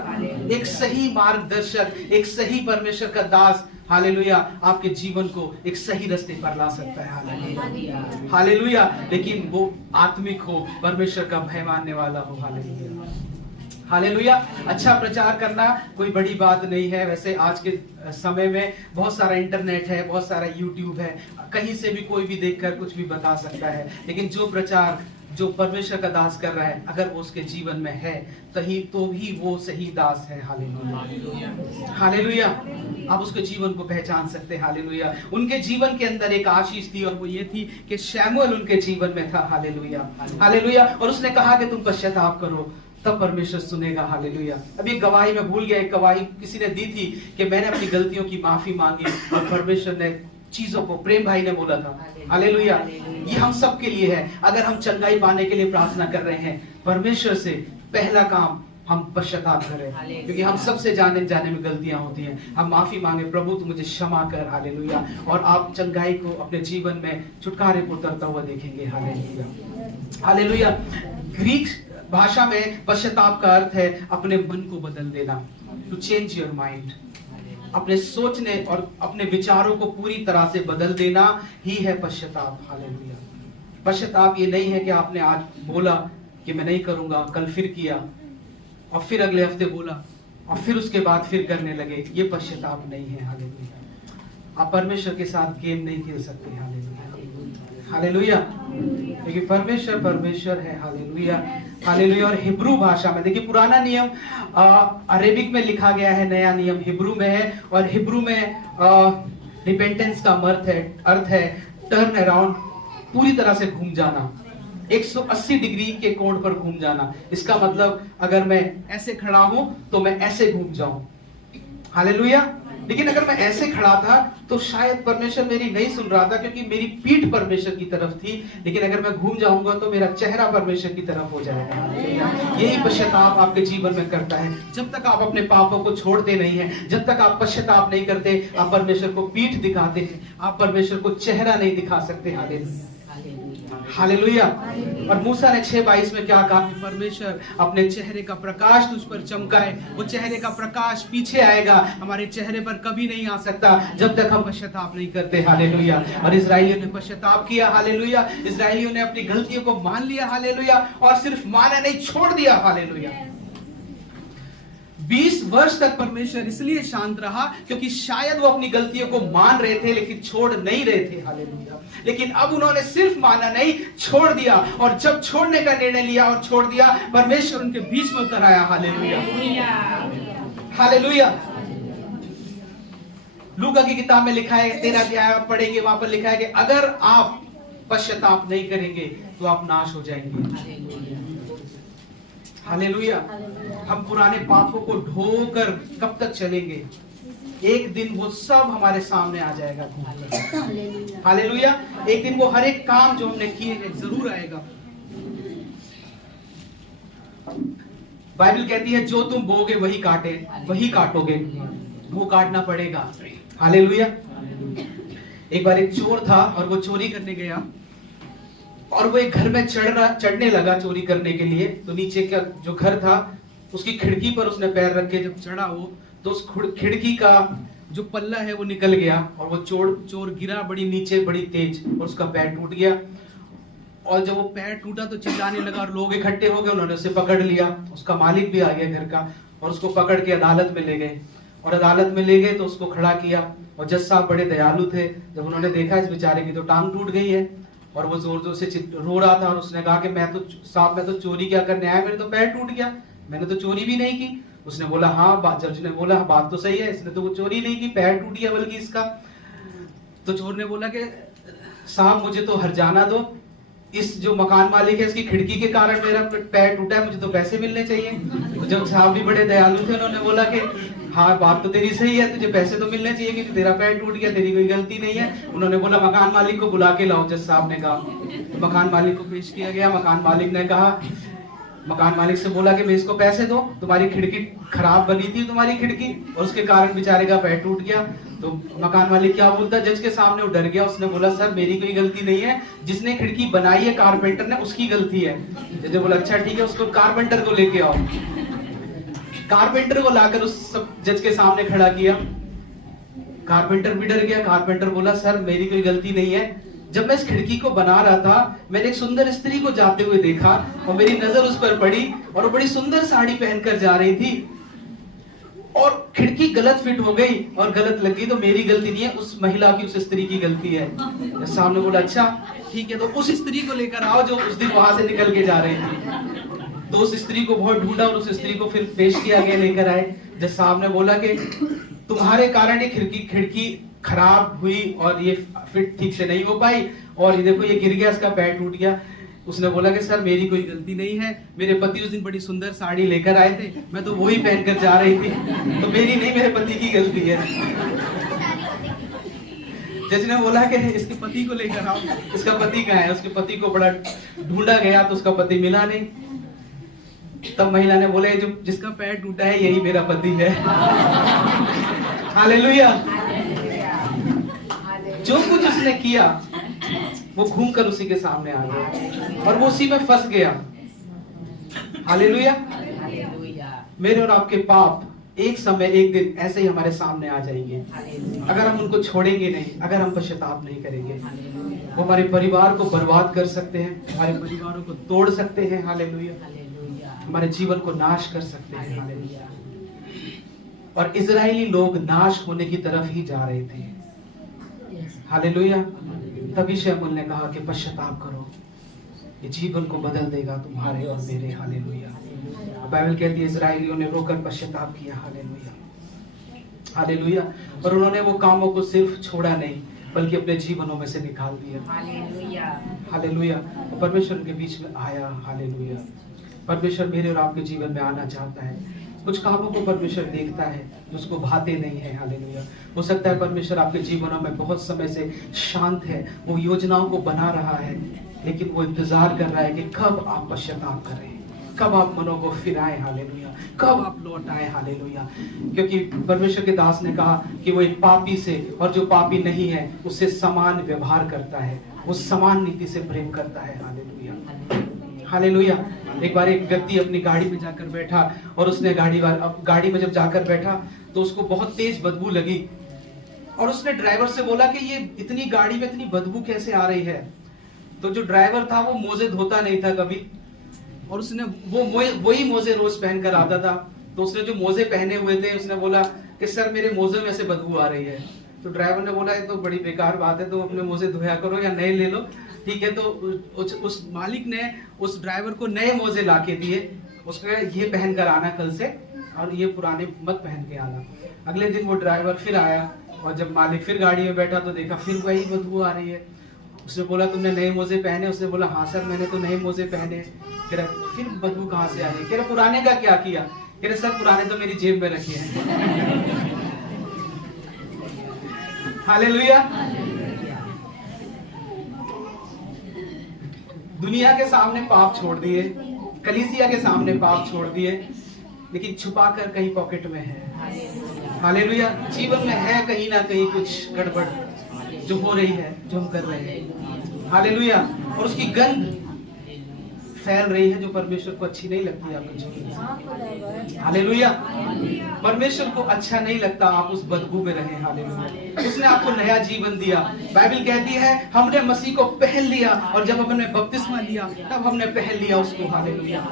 एक सही मार्गदर्शक, एक सही परमेश्वर का दास, हालेलुया, आपके जीवन को एक सही रास्ते पर ला सकता है। हालेलुया। हालेलुया। लेकिन वो आत्मिक हो, परमेश्वर का भय मानने वाला हो। हालेलुया। हालेलुया। अच्छा प्रचार करना कोई बड़ी बात नहीं है। वैसे आज के समय में बहुत सारा इंटरनेट है, बहुत सारा यूट्यूब है, कहीं से भी कोई भी देखकर कुछ भी बता सकता है, लेकिन जो प्रचार जो परमेश्वर का दास कर रहा है, अगर वो उसके जीवन में है तो भी वो सही दास है। हालेलुया। हालेलुया। आप उसके जीवन को पहचान सकते हैं। हालेलुया। उनके जीवन के अंदर एक आशीष थी, और वो ये थी कि शमूएल उनके जीवन में था। हालेलुया। हालेलुया। और उसने कहा कि तुम पश्चाताप करो, तब परमेश्वर सुनेगा। हालेलुया। अभी गवाही में भूल गया, एक गवाही किसी ने दी थी कि मैंने अपनी गलतियों की माफी मांगी, और परमेश्वर ने चीजों को, प्रेम भाई ने बोला था। हालेलुया। ये हम सब के लिए है। अगर हम चंगाई पाने के लिए प्रार्थना कर रहे हैं परमेश्वर से, पहला काम हम पश्चाताप करें, क्योंकि हम सबसे जाने में गलतियां होती हैं। हम माफी मांगे, प्रभु तू मुझे क्षमा कर। हालेलुया। और आप चंगाई को अपने जीवन में छुटकारे को उतरता हुआ देखेंगे। हालेलुया। हालेलुया। ग्रीक भाषा में पश्चाताप का अर्थ है अपने मन को बदल देना, टू चेंज योर माइंड। अपने सोचने और अपने विचारों को पूरी तरह से बदल देना ही है पश्चाताप। हालेलुया। पश्चाताप ये नहीं है कि आपने आज बोला कि मैं नहीं करूंगा, कल फिर किया, और फिर अगले हफ्ते बोला, और फिर उसके बाद फिर करने लगे। ये पश्चाताप नहीं है। हालेलुया। आप परमेश्वर के साथ गेम नहीं खेल सकते। हालेलुया। हालेलुया। क्योंकि परमेश्वर है। हालेलुया। हालेलुया। और हिब्रू भाषा में देखिए, पुराना नियम अरेबिक में लिखा गया है, नया नियम हिब्रू में है। और हिब्रू में रिपेंटेंस का अर्थ है टर्न अराउंड, पूरी तरह से घूम जाना, 180 डिग्री के कोण पर घूम जाना। इसका मतलब अगर मैं ऐसे खड़ा हूं तो मैं ऐसे घूम जाऊं। हालेलुया। लेकिन अगर मैं ऐसे खड़ा था तो शायद परमेश्वर मेरी नहीं सुन रहा था, क्योंकि मेरी पीठ परमेश्वर की तरफ थी। लेकिन अगर मैं घूम जाऊंगा तो मेरा चेहरा परमेश्वर की तरफ हो जाएगा। यही पश्चाताप आपके जीवन में करता है। जब तक आप अपने पापों को छोड़ते नहीं हैं, जब तक आप पश्चाताप नहीं करते, आप परमेश्वर को पीठ दिखाते हैं, आप परमेश्वर को चेहरा नहीं दिखा सकते। हालेलुया। और मूसा ने 6:22 में क्या कहा? परमेश्वर अपने चेहरे का प्रकाश तुझ पर चमकाए। वो चेहरे का प्रकाश पीछे आएगा, हमारे चेहरे पर कभी नहीं आ सकता जब तक हम पश्चाताप नहीं करते। हालेलुया। और इस्राएलियों ने पश्चाताप किया। हालेलुया। इस्राएलियों ने अपनी गलतियों को मान लिया। हालेलुया। और सिर्फ माना नहीं, छोड़ दिया। हालेलुया। 20 वर्ष तक परमेश्वर इसलिए शांत रहा क्योंकि शायद वो अपनी गलतियों को मान रहे थे लेकिन छोड़ नहीं रहे थे। हालेलुया। लेकिन अब उन्होंने सिर्फ माना नहीं, छोड़ दिया। और जब छोड़ने का निर्णय लिया और छोड़ दिया, परमेश्वर उनके बीच में उतर आया। हालेलुया। हालेलुया। लूका की किताब में लिखा है, 13 अध्याय आप पढ़ेंगे, वहां पर लिखा है कि अगर आप पश्चाताप नहीं करेंगे तो आप नाश हो जाएंगे। हालेलुया। हम पुराने पापों को ढोकर कब तक चलेंगे? एक दिन वो सब हमारे सामने आ जाएगा। हालेलुया। एक दिन वो हर एक काम जो हमने किए हैं जरूर आएगा। बाइबल कहती है जो तुम बोगे वही काटोगे, वो काटना पड़ेगा। हालेलुया। एक बार एक चोर था और वो चोरी करने गया और वो एक घर में चढ़ने लगा चोरी करने के लिए। तो नीचे का जो घर था उसकी खिड़की पर उसने पैर रख के जब चढ़ा वो, तो उस खिड़की का जो पल्ला है वो निकल गया और वो चोर गिरा बड़ी नीचे, बड़ी तेज, और उसका पैर टूट गया। और जब वो पैर टूटा तो चिल्लाने लगा और लोग इकट्ठे हो गए, उन्होंने उसे पकड़ लिया। उसका मालिक भी आ गया घर का और उसको पकड़ के अदालत में ले गए। और अदालत में ले गए तो उसको खड़ा किया। और जज साहब बड़े दयालु थे, जब उन्होंने देखा इस बेचारे की तो टांग टूट गई है और वो जोर जोर से रो रहा था, और उसने कहा कि मैं तो चोरी क्या करने आया, मेरे तो पैर टूट गया, मैंने तो चोरी भी नहीं की। उसने बोला हाँ, जज ने बोला बात तो सही है, इसने तो वो चोरी नहीं की, पैर टूट गया बल्कि इसका। तो चोर ने बोला कि साहब मुझे तो हर्जाना दो, इस जो मकान मालिक है इसकी खिड़की के कारण मेरा पैर टूटा है, मुझे तो पैसे मिलने चाहिए। तो जब साहब भी बड़े दयालु थे, उन्होंने बोला कि हाँ बात तो तेरी सही है, तुझे पैसे तो मिलने चाहिए क्योंकि तेरा पैर टूट गया, तेरी कोई गलती नहीं है। उन्होंने बोला मकान मालिक को बुला के लाओ। जज साहब ने कहा, तो मकान मालिक को पेश किया गया। मकान मालिक ने कहा, मकान मालिक से बोला कि मैं इसको पैसे दो, तुम्हारी खिड़की खराब बनी थी तुम्हारी खिड़की और उसके कारण बेचारे का पैर टूट गया। तो मकान मालिक क्या बोलता, जज के सामने वो डर गया। उसने बोला सर मेरी कोई गलती नहीं है, जिसने खिड़की बनाई है कारपेंटर ने, उसकी गलती है। जज ने बोला अच्छा ठीक है, उसको कारपेंटर को लेके आओ। कारपेंटर को लाकर उस सब जज के सामने खड़ा किया। कारपेंटर भी डर गया। कारपेंटर बोला सर मेरी कोई गलती नहीं है, जब मैं इस खिड़की को बना रहा था मैंने एक सुंदर स्त्री को जाते हुए देखा और मेरी नजर उस पर पड़ी और वो बड़ी सुंदर साड़ी पहनकर जा रही थी और खिड़की गलत फिट हो गई और गलत लगी, तो मेरी गलती नहीं है, उस महिला की, उस स्त्री की गलती है। सामने बोला अच्छा ठीक है, तो उस स्त्री को लेकर आओ जो उस दिन वहां से निकल के जा रही थी। तो उस स्त्री को बहुत ढूंढा और उस स्त्री को फिर पेश किया गया, लेकर आए। जब साहब ने बोला कि तुम्हारे कारण ये खिड़की खराब हुई और ये फिट ठीक से नहीं हो पाई और ये देखो ये गिर गया, इसका पैर टूट गया। उसने बोला कि सर मेरी कोई गलती नहीं है, मेरे पति उस दिन बड़ी सुंदर साड़ी लेकर आए थे, मैं तो वही पहनकर जा रही थी, तो मेरी नहीं मेरे पति की गलती है। जज ने बोला कि इसके पति को लेकर आओ, इसका पति कहाँ है? उसके पति को बड़ा ढूंढा गया तो उसका पति मिला नहीं। तब महिला ने बोले जो जिसका पैर टूटा है यही मेरा पति है। हालेलुया। जो कुछ उसने किया वो घूमकर उसी के सामने आ गया और वो उसी में फंस गया। हालेलुया। मेरे और आपके पाप एक समय एक दिन ऐसे ही हमारे सामने आ जाएंगे अगर हम उनको छोड़ेंगे नहीं, अगर हम पश्चाताप नहीं करेंगे। वो हमारे परिवार को बर्बाद कर सकते हैं, हमारे परिवारों को तोड़ सकते हैं। हालेलुया। हमारे जीवन को नाश कर सकते हैं। हालेलुया। और इजरायली लोग नाश होने की तरफ ही जा रहे थे। हालेलुया। तभी शमूएल ने कहा कि पश्चाताप करो, ये जीवन को बदल देगा तुम्हारे और मेरे। हालेलुया। बाइबल कहती है इजरायलियों ने रोकर पश्चाताप किया। Hallelujah, hallelujah. और उन्होंने वो कामों को सिर्फ छोड़ा नहीं बल्कि अपने जीवनों में से निकाल दिया। Hallelujah, hallelujah. और परमेश्वर के बीच में आया। हालेलुया। परमेश्वर मेरे और आपके जीवन में आना चाहता है। कुछ कामों को परमेश्वर देखता है जो उसको भाते नहीं है। हालेलुया। हो सकता है परमेश्वर आपके जीवनों में बहुत समय से शांत है, वो योजनाओं को बना रहा है, लेकिन वो इंतजार कर रहा है कि कब आप पश्चाताप करें, कब आप मनों को फिराएं। हालेलुया, कब आप लौट आए। हालेलुया। क्योंकि परमेश्वर के दास ने कहा कि वो एक पापी से और जो पापी नहीं है उससे समान व्यवहार करता है, वो समान नीति से प्रेम करता है। Hallelujah, hallelujah. एक बार एक व्यक्ति अपनी गाड़ी में जाकर बैठा और उसने गाड़ी में जब जाकर बैठा तो उसको बहुत तेज बदबू लगी और उसने ड्राइवर से बोला कि ये इतनी गाड़ी में इतनी बदबू कैसे आ रही है। तो जो ड्राइवर था वो मोजे धोता नहीं था कभी, और उसने वही मोजे रोज पहन कर आता था। तो उसने जो मोजे पहने हुए थे उसने बोला कि सर मेरे मोजे में से बदबू आ रही है। तो ड्राइवर ने बोला ये तो बड़ी बेकार बात है, तुम अपने मोजे धोया करो या नए ले लो। ठीक है। तो उस मालिक ने उस ड्राइवर को नए मोजे ला के दिए। उसने ये पहन कर आना कल से, और ये पुराने मत पहन के आना। अगले दिन वो ड्राइवर फिर आया और जब मालिक फिर गाड़ी में बैठा तो देखा फिर वही बदबू आ रही है। उसने बोला तुमने नए मोजे पहने? उसने बोला हाँ सर मैंने तो नए मोजे पहने। कह रहा फिर बदबू कहाँ से आ रही है? कह रहा पुराने का क्या किया? कह रहे सर पुराने तो मेरी जेब में रखे हैं। हालेलुया। दुनिया के सामने पाप छोड़ दिए, कलीसिया के सामने पाप छोड़ दिए, लेकिन छुपा कर कहीं पॉकेट में है। हालेलुया। जीवन में है कहीं ना कहीं कुछ गड़बड़ जो हो रही है, जो हम कर रहे हैं। हालेलुया। और उसकी गंध फैल रही है जो परमेश्वर को अच्छी नहीं लगती आपके जीवन में। हालेलुया। परमेश्वर को अच्छा नहीं लगता आप उस बदबू में रहे। हालेलुया। उसने आपको नया जीवन दिया। बाइबल कहती है हमने मसीह को पहन लिया, और जब हमने बपतिस्मा लिया तब हमने पहन लिया उसको। हालेलुया।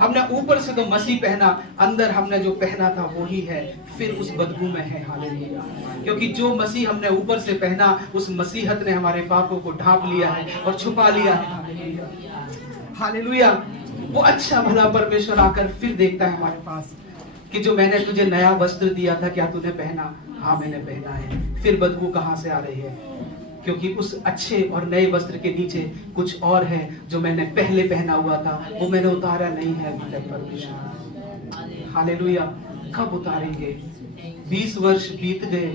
हमने ऊपर से तो मसीह पहना, अंदर हमने जो पहना था वो ही है, फिर उस बदबू में है। हालेलुया। क्योंकि जो मसीह हमने ऊपर से पहना उस मसीहत ने हमारे पापों को ढांप लिया है और छुपा लिया है। Hallelujah, hallelujah. वो अच्छा भला परमेश्वर आकर फिर देखता है हमारे पास कि जो मैंने तुझे नया वस्त्र दिया था क्या तूने पहना? हाँ मैंने पहना है। फिर बदबू कहाँ से आ रही है? क्योंकि उस अच्छे और नए वस्त्र के नीचे कुछ और है जो मैंने पहले पहना हुआ था, वो मैंने उतारा नहीं है अभी तक। परमेश्वर हालेलुया। कब उतारेंगे? 20 वर्ष बीत गए,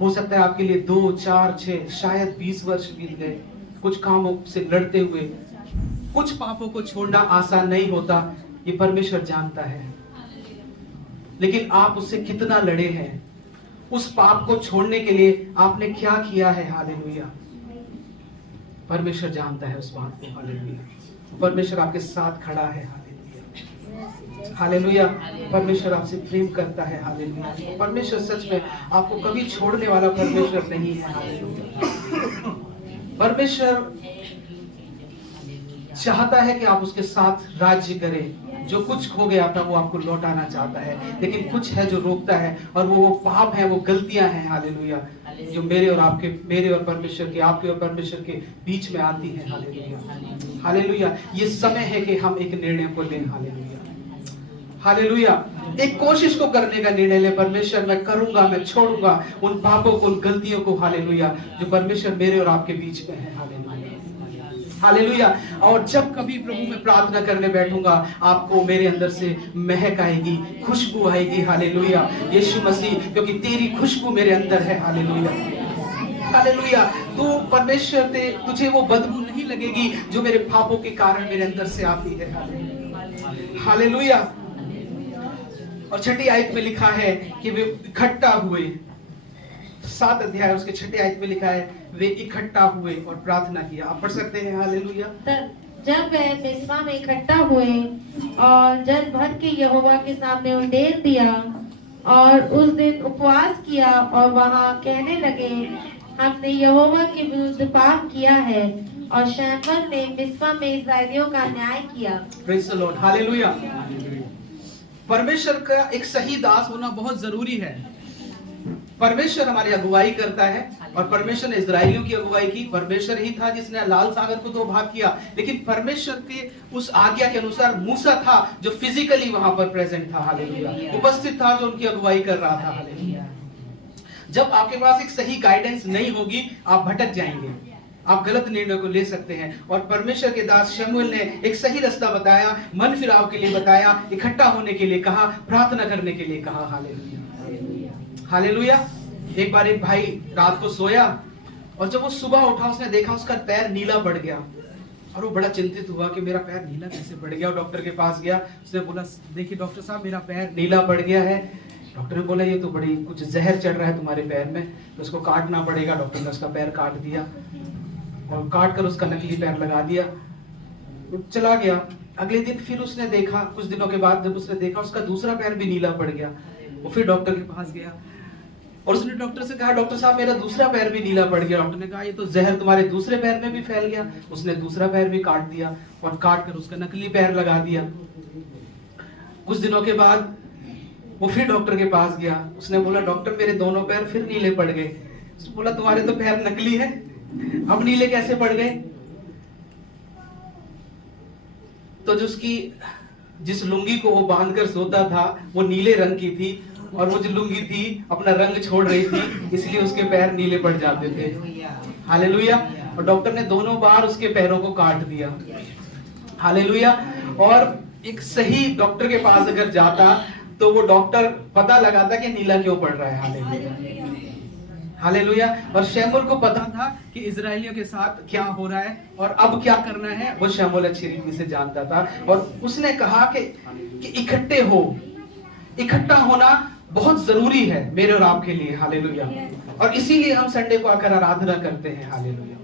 हो सकता है आपके लिए 2, 4, 6 शायद 20 वर्ष बीत गए कुछ कामों से लड़ते हुए। कुछ पापों को छोड़ना आसान नहीं होता, ये परमेश्वर जानता है, लेकिन आप उससे कितना लड़े हैं, उस पाप को छोड़ने के लिए आपने क्या किया है। हालेलुया। परमेश्वर जानता है उस बात को। हालेलुया। परमेश्वर आपके साथ खड़ा है। Hallelujah, hallelujah. परमेश्वर आपसे प्रेम करता है। हालेलुया। परमेश्वर सच में आपको कभी छोड़ने वाला परमेश्वर नहीं है। हालेलुया। परमेश्वर चाहता है कि आप उसके साथ राज्य करें। जो कुछ खो गया था वो आपको लौटाना चाहता है, लेकिन कुछ है जो रोकता है, और वो पाप है, वो गलतियां हैं। हालेलुया। जो मेरे और परमेश्वर के, आपके और परमेश्वर के बीच में आती है। Hallelujah, hallelujah. ये समय है कि हम एक निर्णय को लें। Hallelujah, hallelujah. एक कोशिश को करने का निर्णय ले। परमेश्वर मैं करूंगा, मैं छोड़ूंगा उन पापों को, उन गलतियों को। हालेलुया। जो परमेश्वर मेरे और आपके बीच में है। Hallelujah, hallelujah. और जब कभी प्रभु में प्रार्थना करने बैठूंगा आपको मेरे अंदर से महक आएगी, खुशबू आएगी। हालेलुया। यीशु मसीह, क्योंकि तेरी खुशबू मेरे अंदर है। Hallelujah, hallelujah. तो परमेश्वर तुझे वो बदबू नहीं लगेगी जो मेरे पापों के कारण मेरे अंदर से आती है। Hallelujah, hallelujah. और 6ठी आयत में लिखा है कि वे इकट्ठा हुए। 7 अध्याय उसके 6ठे आयत में लिखा है वे इकट्ठा हुए और प्रार्थना किया। आप पढ़ सकते हैं। हालेलुया। जब वे मिस्पा में इकट्ठा हुए और जल भर के यहोवा के सामने उंडेल दिया और उस दिन उपवास किया और वहां कहने लगे हमने यहोवा के विरुद्ध पाप किया है, और शैमन ने मिस्पा में इस्राएलियों का न्याय किया। Praise the Lord. हालेलुया। परमेश्वर का एक सही दास होना बहुत जरूरी है। परमेश्वर हमारी अगुवाई करता है, और परमेश्वर ने इजरायलियों की अगुवाई की। परमेश्वर ही था जिसने लाल सागर को दो भाग किया, लेकिन परमेश्वर के उस आज्ञा के अनुसार मूसा था जो फिजिकली वहां पर प्रेजेंट था, हालेलुया, उपस्थित था, जो उनकी अगुवाई कर रहा था, हालेलुया। जब आपके पास एक सही गाइडेंस नहीं होगी, आप भटक जाएंगे, आप गलत निर्णय को ले सकते हैं। और परमेश्वर के दास शमूएल ने एक सही रास्ता बताया, मन फिराव के लिए बताया, इकट्ठा होने के लिए कहा, प्रार्थना करने के लिए कहा, हालेलुया, हालेलुया। एक बार एक भाई रात को सोया, और जब वो सुबह उठा उसने देखा उसका पैर नीला पड़ गया, और वो बड़ा चिंतित हुआ कि मेरा पैर नीला कैसे पड़ गया। और डॉक्टर के पास गया, उसने बोला देखिए डॉक्टर साहब मेरा पैर नीला पड़ गया है। डॉक्टर ने बोला ये तो बड़ी कुछ जहर चढ़ रहा है तुम्हारे पैर में, तो उसको काटना पड़ेगा। डॉक्टर ने उसका पैर काट दिया और काट कर उसका नकली पैर लगा दिया, चला गया। अगले दिन फिर उसने देखा, कुछ दिनों के बाद जब उसने देखा उसका दूसरा पैर भी नीला पड़ गया, वो फिर डॉक्टर के पास गया और उसने डॉक्टर से कहा डॉक्टर साहब मेरा दूसरा पैर भी नीला पड़ गया। डॉक्टर ने कहा ये तो जहर तुम्हारे दूसरे पैर में भी फैल गया। उसने दूसरा पैर भी काट दिया और काट कर उसका नकली पैर लगा दिया। कुछ दिनों के बाद वो फिर डॉक्टर के पास गया, उसने बोला डॉक्टर मेरे दोनों पैर फिर नीले पड़ गए। उसने बोला तुम्हारे तो पैर नकली है, अब नीले कैसे पड़ गए? तो जिस लुंगी को वो बांधकर सोता था वो नीले रंग की थी, और वो जो लुंगी थी अपना रंग छोड़ रही थी, इसलिए उसके पैर नीले पड़ जाते थे, हालेलुया। और डॉक्टर ने दोनों बार उसके पैरों को काट दिया, हालेलुया। और एक सही डॉक्टर के पास अगर जाता तो वो डॉक्टर पता लगाता कि नीला क्यों पड़ रहा है, हालेलुया, हालेलुया। और शमूएल को पता था कि इजरायलियों के साथ क्या हो रहा है और अब क्या करना है, वो शमूएल अच्छी रीति से जानता था। और उसने कहा कि इकट्ठे हो, इकट्ठा होना बहुत जरूरी है मेरे और आपके लिए, हालेलुया। और इसीलिए हम संडे को आकर आराधना करते हैं, हालेलुया।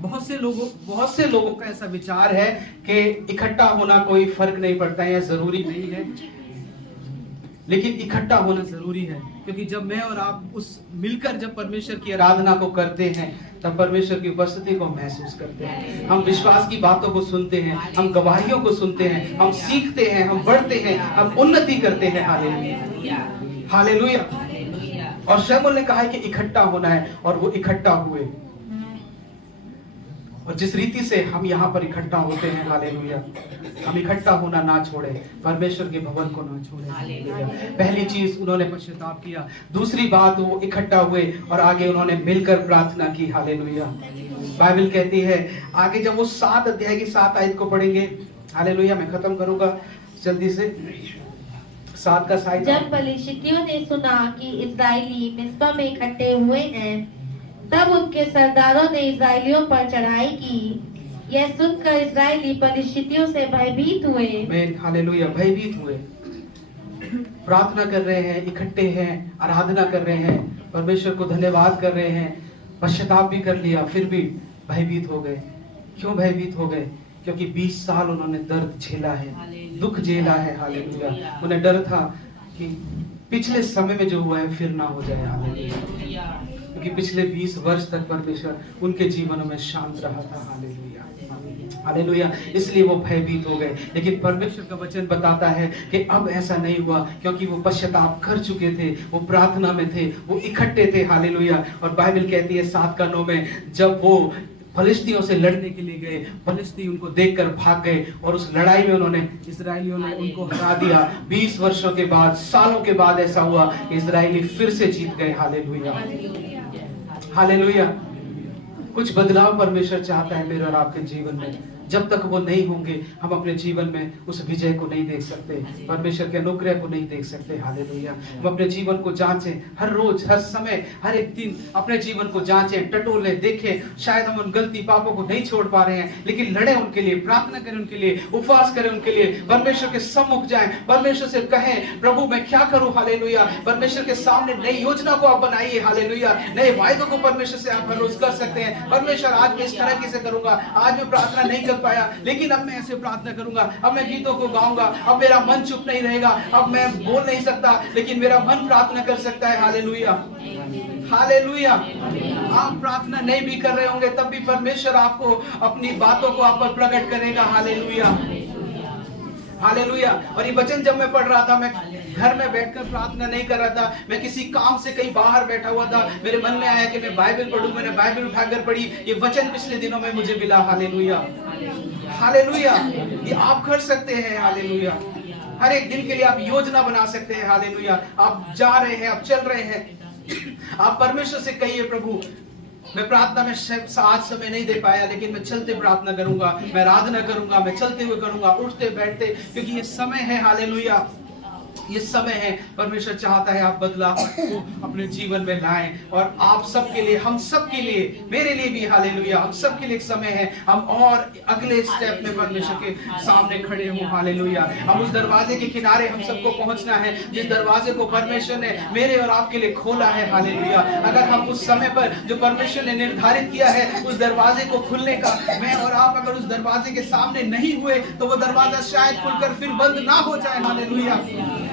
बहुत से लोगों का ऐसा विचार है कि इकट्ठा होना कोई फर्क नहीं पड़ता है या जरूरी नहीं है, लेकिन इकट्ठा होना जरूरी है, क्योंकि जब मैं और आप मिलकर जब परमेश्वर की आराधना को करते हैं तब परमेश्वर की उपस्थिति को महसूस करते हैं। हम विश्वास की बातों को सुनते हैं, हम गवाहियों को सुनते हैं, हम सीखते हैं, हम बढ़ते हैं, हम उन्नति करते हैं, हालेलुया, हालेलुया। और शमूएल ने कहा है कि इकट्ठा होना है, और वो इकट्ठा हुए। और जिस रीति से हम यहाँ पर इकट्ठा होते हैं, हालेलुया, हम इकट्ठा होना ना छोड़े, परमेश्वर के भवन को ना छोड़े, हालेलुया। पहली चीज उन्होंने पश्चाताप किया, दूसरी बात वो इकट्ठा हुए और आगे उन्होंने मिलकर प्रार्थना की, हालेलुया। बाइबल कहती है आगे जब वो 7 अध्याय की 7 आयत को पढ़ेंगे, हालेलुया, मैं खत्म करूंगा जल्दी से। 7 का 7। जब पलिश्तियों ने सुना कि इस्राएली मिस्पा में इकट्ठे हुए हैं, तब उनके सरदारों ने इस्राएलियों पर चढ़ाई की। यह सुनकर इस्राएली पलिश्तियों से भयभीत हुए, हालेलुया, भयभीत हुए। प्रार्थना कर रहे हैं, इकट्ठे हैं, आराधना कर रहे हैं, परमेश्वर को धन्यवाद कर रहे हैं, पश्चाताप भी कर लिया, फिर भी भयभीत हो गए। क्यों भयभीत हो गए? क्योंकि 20 साल उन्होंने दर्द झेला है, दुख झेला है, हालेलुया। उन्हें डर था कि पिछले समय में जो हुआ है फिर ना हो जाए, हालेलुया, क्योंकि पिछले 20 वर्ष तक परमेश्वर उनके जीवनों में शांत रहा था, हालेलुया, हालेलुया। इसलिए वो भयभीत हो गए। लेकिन परमेश्वर का वचन बताता है कि अब ऐसा नहीं हुआ, क्योंकि वो पश्चाताप कर चुके थे, वो प्रार्थना में थे, वो इकट्ठे थे, हालेलुया। और बाइबल कहती है 7:9 में, जब वो फलिस्तियों से लड़ने के लिए गए, फलिस्ती उनको देखकर भाग गए, और उस लड़ाई में इस्राएलियों ने उनको हरा दिया। 20 वर्षों के बाद, सालों के बाद ऐसा हुआ, इस्राएली फिर से जीत गए, हालेलुया, हालेलुया। कुछ बदलाव परमेश्वर चाहता है मेरे और आपके जीवन में। जब तक वो नहीं होंगे हम अपने जीवन में उस विजय को नहीं देख सकते, परमेश्वर के अनुग्रह को नहीं देख सकते, हालेलुया। हम अपने जीवन को जांचें, हर रोज, हर समय, हर एक दिन अपने जीवन को जांचें, टटोलें, देखें। शायद हम उन गलती पापों को नहीं छोड़ पा रहे हैं, लेकिन लड़े उनके लिए, प्रार्थना करें उनके लिए, उपवास करें उनके लिए, परमेश्वर के सम्मुख जाएं, परमेश्वर से कहें प्रभु मैं क्या करूं, हालेलुया। परमेश्वर के सामने नई योजना को आप बनाइए, हालेलुया। नए वायदों को परमेश्वर से आप रोज कर सकते हैं। परमेश्वर आज मैं इस तरह से करूंगा, आज मैं प्रार्थना नहीं कर पाया, लेकिन अब मैं ऐसे प्रार्थना करूंगा, अब मैं गीतों को गाऊंगा, अब मेरा मन चुप नहीं रहेगा, अब मैं बोल नहीं सकता लेकिन मेरा मन प्रार्थना कर सकता है, हालेलुया, हालेलुया। आप प्रार्थना नहीं भी कर रहे होंगे तब भी परमेश्वर आपको अपनी बातों को आप पर प्रकट करेगा, हालेलुया। हालेलुया। और ये वचन जब मैं पढ़ रहा था, मैं घर में बैठकर प्रार्थना नहीं कर रहा था, मैं किसी काम से कहीं बाहर बैठा हुआ था, मेरे मन में आया कि मैं बाइबल पढूं। मैंने बाइबल उठाकर पढ़ी, ये वचन पिछले दिनों में मुझे मिला। Hallelujah, hallelujah. ये आप कर सकते हैं। हालेलुया। हर एक दिन के लिए आप योजना बना सकते हैं। हालेलुया। आप जा रहे हैं, आप चल रहे हैं, आप परमेश्वर से कहिए, प्रभु मैं प्रार्थना में आज समय नहीं दे पाया, लेकिन मैं चलते प्रार्थना करूंगा, मैं आराधना करूंगा, मैं चलते हुए करूंगा, उठते बैठते, क्योंकि ये समय है। हालेलुया, ये समय है। परमेश्वर चाहता है आप बदलाव को अपने जीवन में लाएं। और आप सबके लिए, हम सबके लिए, मेरे लिए भी, हालेलुया, हम सबके लिए एक समय है। हम और अगले स्टेप में परमेश्वर के सामने खड़े हों। हालेलुया। हम उस दरवाजे के किनारे हम सबको पहुंचना है, जिस दरवाजे को परमेश्वर ने मेरे और आपके लिए खोला है। हालेलुया। अगर हम उस समय पर जो परमेश्वर ने निर्धारित किया है उस दरवाजे को खुलने का, मैं और आप अगर उस दरवाजे के सामने नहीं हुए तो वो दरवाजा शायद खुलकर फिर बंद ना हो जाए। Hallelujah,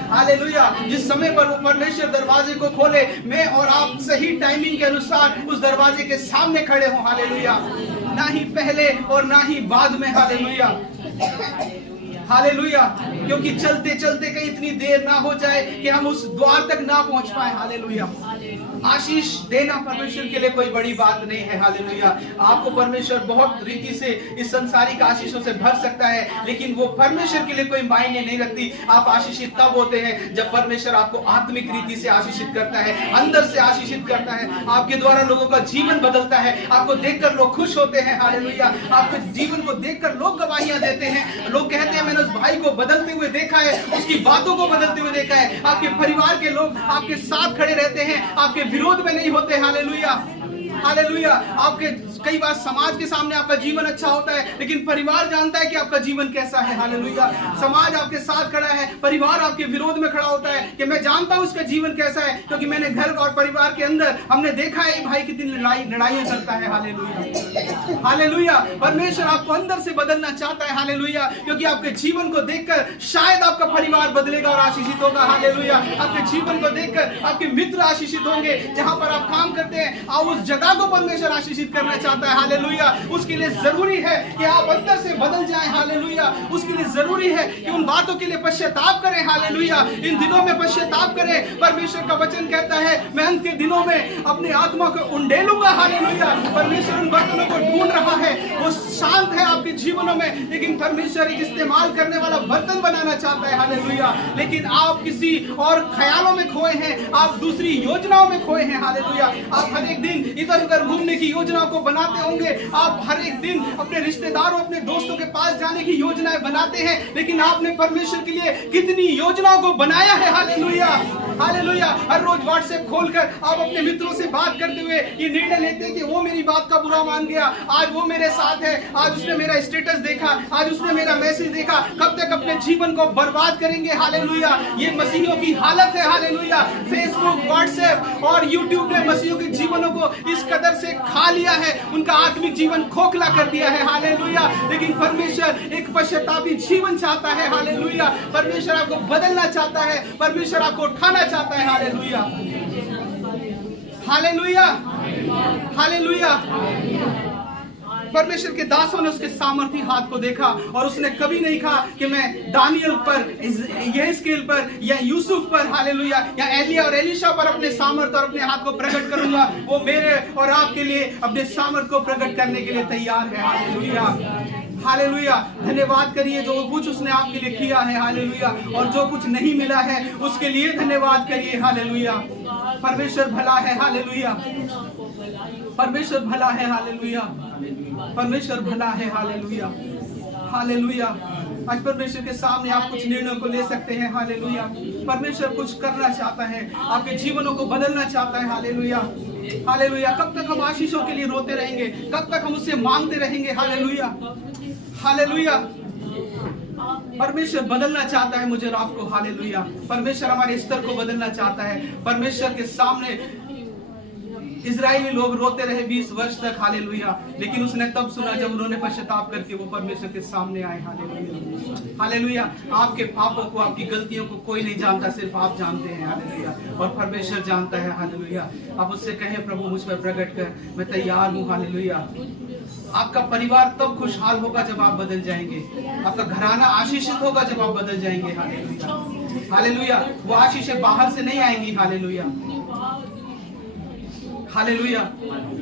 hallelujah. जिस समय पर वो परमेश्वर दरवाजे को खोले, मैं और आप सही टाइमिंग के अनुसार उस दरवाजे के सामने खड़े हों। हालेलुया। ना ही पहले और ना ही बाद में। Hallelujah, hallelujah. क्योंकि चलते चलते कहीं इतनी देर ना हो जाए कि हम उस द्वार तक ना पहुंच पाए। हालेलुया। आशीष देना परमेश्वर के लिए कोई बड़ी बात नहीं है। हालेलुया। आपको परमेश्वर बहुत रीति से इस संसारिक आशीषों से भर सकता है, लेकिन वो परमेश्वर के लिए कोई मायने नहीं रखती। आप आशीषित तब होते हैं जब परमेश्वर आपको आत्मिक रीति से आशीषित करता है, अंदर से आशीषित करता है, आपके द्वारा लोगों का जीवन बदलता है, आपको देखकर लोग खुश होते हैं। हालेलुया। आपके जीवन को देखकर लोग गवाहियां देते हैं, लोग कहते हैं मैंने उस भाई को बदलते हुए देखा है, उसकी बातों को बदलते हुए देखा है। आपके परिवार के लोग आपके साथ खड़े रहते हैं, आपके विरोध में नहीं होते। Hallelujah, hallelujah. आपके कई बार समाज के सामने आपका जीवन अच्छा होता है, लेकिन परिवार जानता है कि आपका जीवन कैसा है। हालेलुया। समाज आपके साथ खड़ा है, परिवार आपके विरोध में खड़ा होता है कि मैं जानता हूं उसका जीवन कैसा है, क्योंकि मैंने घर और परिवार के अंदर हमने देखा है भाई कितनी लड़ाइयां करता है। Hallelujah, hallelujah. परमेश्वर आपको अंदर से बदलना चाहता है। हालेलुया। क्योंकि आपके जीवन को देखकर शायद आपका परिवार बदलेगा और आशीषित होगा। हालेलुया। आपके जीवन को देखकर आपके मित्र आशीषित होंगे, जहां पर आप काम करते हैं, और उस जगह को परमेश्वर आशीषित करना चाहता है। हालेलुया। उसके लिए जरूरी है कि आप अंदर से बदल जाएं। हालेलुया। उसके लिए जरूरी है कि उन बातों के लिए पश्चाताप करें। हालेलुया। इन दिनों में पश्चाताप करें। परमेश्वर का वचन कहता है मैं अंत के दिनों में अपनी आत्मा को उंडेलूंगा। हालेलुया। परमेश्वर उन बर्तनों को ढूंढ रहा है, वो शांत है आपके जीवनों में, लेकिन परमेश्वर एक इस्तेमाल करने वाला बर्तन बनाना चाहता है। हालेलुया। लेकिन आप किसी और ख्यालों में खोए हैं, आप दूसरी योजनाओं में खोए हैं। हालेलुया। आप हर एक दिन इधर उधर घूमने की योजनाओं को बनाते होंगे, आप हर एक दिन अपने रिश्तेदारों, अपने दोस्तों के पास जाने की योजनाएं बनाते हैं, लेकिन आपने परमेश्वर के लिए कितनी योजनाओं को बनाया है। Hallelujah, hallelujah. हर रोज व्हाट्सएप खोलकर आप अपने मित्रों से बात करते हुए ये निर्णय लेते हैं कि वो मेरी बात का बुरा मान गया, आज वो मेरे साथ है, आज उसने मेरा स्टेटस देखा, आज उसने मेरा मैसेज देखा। कब तक अपने जीवन को बर्बाद करेंगे। हालेलुया। ये मसीहियों की हालत है। हालेलुया। फेसबुक, व्हाट्सएप और यूट्यूब ने मसीहियों के जीवनों को इस कदर से खा लिया है, उनका आत्मिक जीवन खोखला कर दिया है। हालेलुया। लेकिन परमेश्वर एक पश्चातापी जीवन चाहता है। हालेलुया। परमेश्वर आपको बदलना चाहता है, परमेश्वर आपको उठाना चाहता है। Hallelujah, hallelujah, hallelujah. परमेश्वर के दासों ने उसके सामर्थी हाथ को देखा और उसने कभी नहीं कहा कि मैं दानियल पर, यहेजकेल पर या यूसुफ पर, हालेलुया, या एलिया और एलीशा पर अपने सामर्थ और अपने हाथ को प्रकट करूंगा। वो मेरे और आपके लिए अपने सामर्थ को प्रकट करने के लिए तैयार है। Hallelujah, hallelujah. धन्यवाद करिए जो कुछ उसने आपके लिए किया है। हालेलुया। और जो कुछ नहीं मिला है उसके लिए धन्यवाद करिए। हालेलुया। परमेश्वर भला है। हालेलुया। परमेश्वर भला है। हालेलुया। परमेश्वर भला है। Hallelujah, hallelujah. आज परमेश्वर के सामने आप कुछ निर्णयों को ले सकते हैं। हालेलुया। परमेश्वर कुछ करना चाहता है, आपके जीवनों को बदलना चाहता है। Hallelujah, hallelujah. कब तक हम आशीषों के लिए रोते रहेंगे, कब तक हम उससे मांगते रहेंगे। Hallelujah, hallelujah. परमेश्वर बदलना चाहता है मुझे और आपको। हालेलुया। परमेश्वर हमारे स्तर को बदलना चाहता है। परमेश्वर के सामने इजरायली लोग रोते रहे 20 वर्ष तक। हालेलुया। लेकिन उसने तब सुना जब उन्होंने पश्चाताप करके वो परमेश्वर के सामने आए। Hallelujah, hallelujah. आपके पापों को, आपकी गलतियों को कोई नहीं जानता, सिर्फ आप जानते हैं। हालेलुया। और परमेश्वर जानता है। हालेलुया। आप उससे कहें प्रभु मुझ पर प्रकट कर, मैं तैयार हूँ। हालेलुया। आपका परिवार तब खुशहाल होगा जब आप बदल जाएंगे। आपका घराना आशीषित होगा जब आप बदल जाएंगे। Hallelujah, hallelujah. वो आशीषें बाहर से नहीं आएंगी। Hallelujah, hallelujah.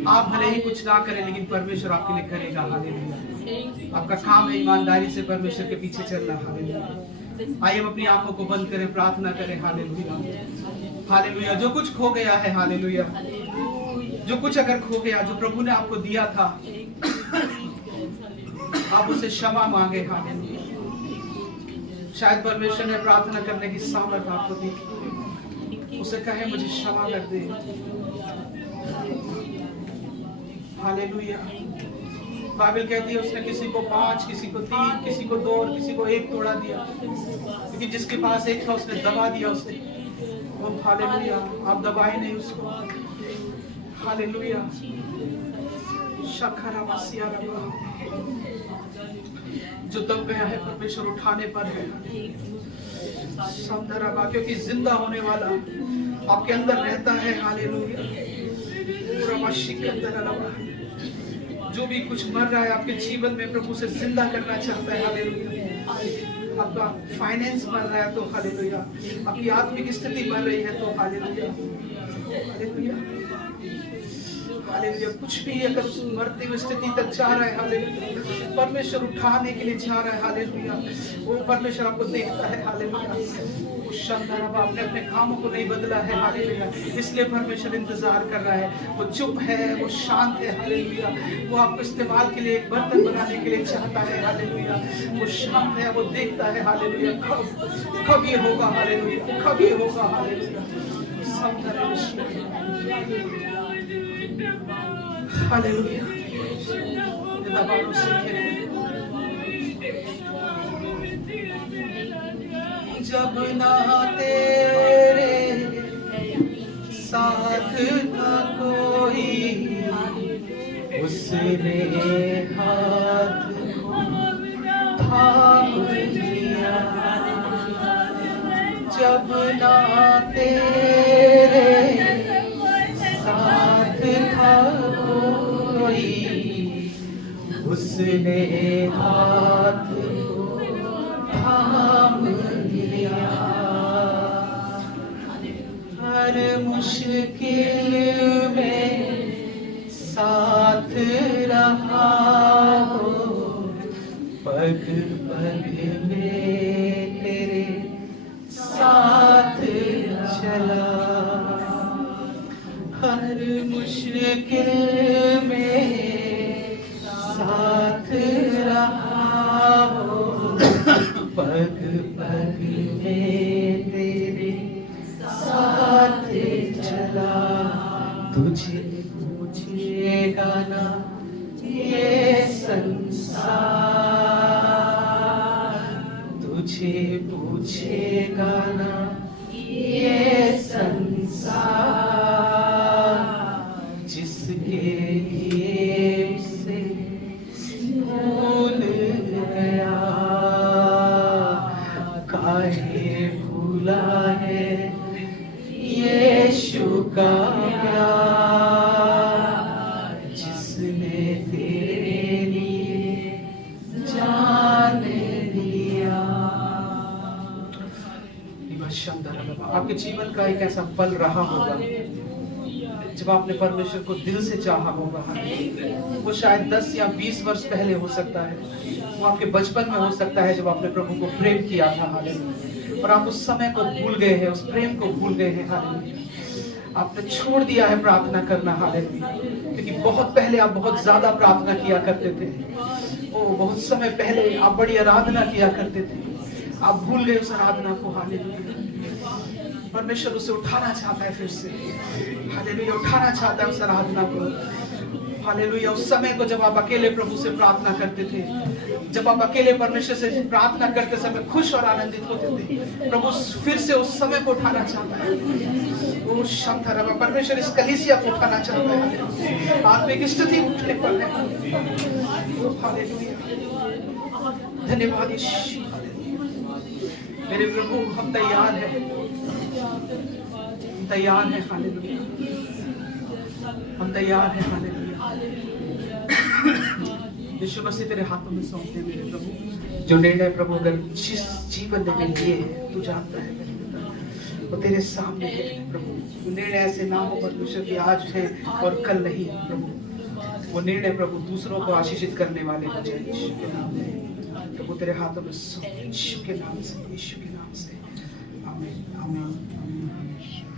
आप भले ही कुछ ना करें, लेकिन परमेश्वर आपके लिए करेगा। हालेलुया। आपका काम है ईमानदारी से परमेश्वर के पीछे चलना। हालेलुया। आइए हम अपनी आंखों को बंद करें, प्रार्थना करें। Hallelujah, hallelujah. जो कुछ खो गया है, हालेलुया, जो कुछ अगर खो गया, जो प्रभु ने आपको दिया था, आप उसे क्षमा मांगे। हालेलुया। शायद परमेश्वर ने प्रार्थना करने की सामर्थ आपको दी। उसे कहे मुझे क्षमा कर दे। हालेलुया। बाइबल कहती है उसने किसी को 5, किसी को 3, किसी को 2 और किसी को 1 तोड़ा दिया, क्योंकि जिसके पास 1 था उसने दबा दिया उसे। वो हालेलुया, आप दबाए नहीं उसको। हालेलुया। शखरा मसीहा रबा, जो दब गया है परमेश्वर उठाने पर है। समदरबा, क्योंकि जिंदा होने वाला आपके अंदर रहता है। हालेलुया। जो भी कुछ मर रहा है आपके जीवन में, प्रभु से जिंदा करना चाहता है। हालेलुया। आपका फाइनेंस मर रहा है तो हालेलुया, आपकी आत्मिक स्थिति मर रही है तो हालेलुया, हालेलुया, हालेलुया। कुछ भी अगर उस मरती हुई स्थिति तक जा रहा है, हालेलुया, परमेश्वर उठाने के लिए जा रहा है। हालेलुया। वो परमेश्वर आपको देखता है। हालेलुया। आपने अपने कामों को नहीं बदला है। हालेलुया। इसलिए परमेश्वर इंतजार कर रहा है। वो चुप है, वो शांत है। हालेलुया। वो आपको इस्तेमाल के लिए एक बर्तन बनाने के लिए चाहता है। हालेलुया। वो शांत है, वो देखता है। हालेलुया। कब ये होगा? हालेलुया। कब ये होगा? हालेलुया। हालेलुया। जब ना तेरे साथ था कोई, उसने हाथ थाम लिया। जब ना तेरे साथ था कोई, उसने हाथ थाम लिया। हर मुश्किल में साथ रहा हो, पग पग में तेरे साथ चला। हर मुश्किल में साथ रहा हो, पग पग में तेरे साथ चला। तुझे पूछेगा ना ये संसार, तुझे पूछेगा ना ये संसार, जिसके लिए से भूल गया। काहे भूला है यीशु का प्यार, जिसने तेरे लिए जान दिया। आपके जीवन का एक ऐसा पल रहा होगा जब आपने परमेश्वर को दिल से चाहा होगा। वो शायद 10 या 20 वर्ष पहले हो सकता है, वो आपके बचपन में हो सकता है जब आपने प्रभु को प्रेम किया था। हालेलुया। और आप उस समय को भूल गए हैं, उस प्रेम को भूल गए हैं। हालेलुया। आपने छोड़ दिया है प्रार्थना करना। हालेलुया। क्योंकि बहुत पहले आप बहुत ज्यादा प्रार्थना किया करते थे। ओ, बहुत समय पहले आप बड़ी आराधना किया करते थे, आप भूल गए उस आराधना को। हालेलुया। परमेश्वर उसे उठाना चाहता है फिर से। हालेलुया। उठाना चाहता है उस आराधना को। हालेलुया। उस समय को जब आप अकेले प्रभु से प्रार्थना करते थे, जब आप अकेले परमेश्वर से प्रार्थना करते समय खुश और आनंदित होते थे, प्रभु फिर से उस समय को उठाना चाहता है। वो शांत रहा। परमेश्वर इस कलीसिया को उठाना चाहता है। आत्मिक स्थिति उठने पर है। हालेलुया। धन्यवाद यीशु। मेरे प्रभु, हम तैयार हैं, तैयार है। हालेलुया। हम तैयार हैं। हालेलुया। यीशु मसीह तेरे हाथों में सौंपते हैं मेरे प्रभु। जो निर्णय प्रभु अगर जिस जीवन में लिए है तू जानता है मेरे पिता, वो तेरे सामने है प्रभु। निर्णय ऐसे ना हो परमेश्वर की आज है और कल नहीं प्रभु। वो निर्णय प्रभु दूसरों को आशीषित करने वाले हो जाए यीशु के नाम में। प्रभु तेरे हाथों में सौंपते हैं यीशु के नाम से, यीशु के नाम से। आमीन आमीन आमीन।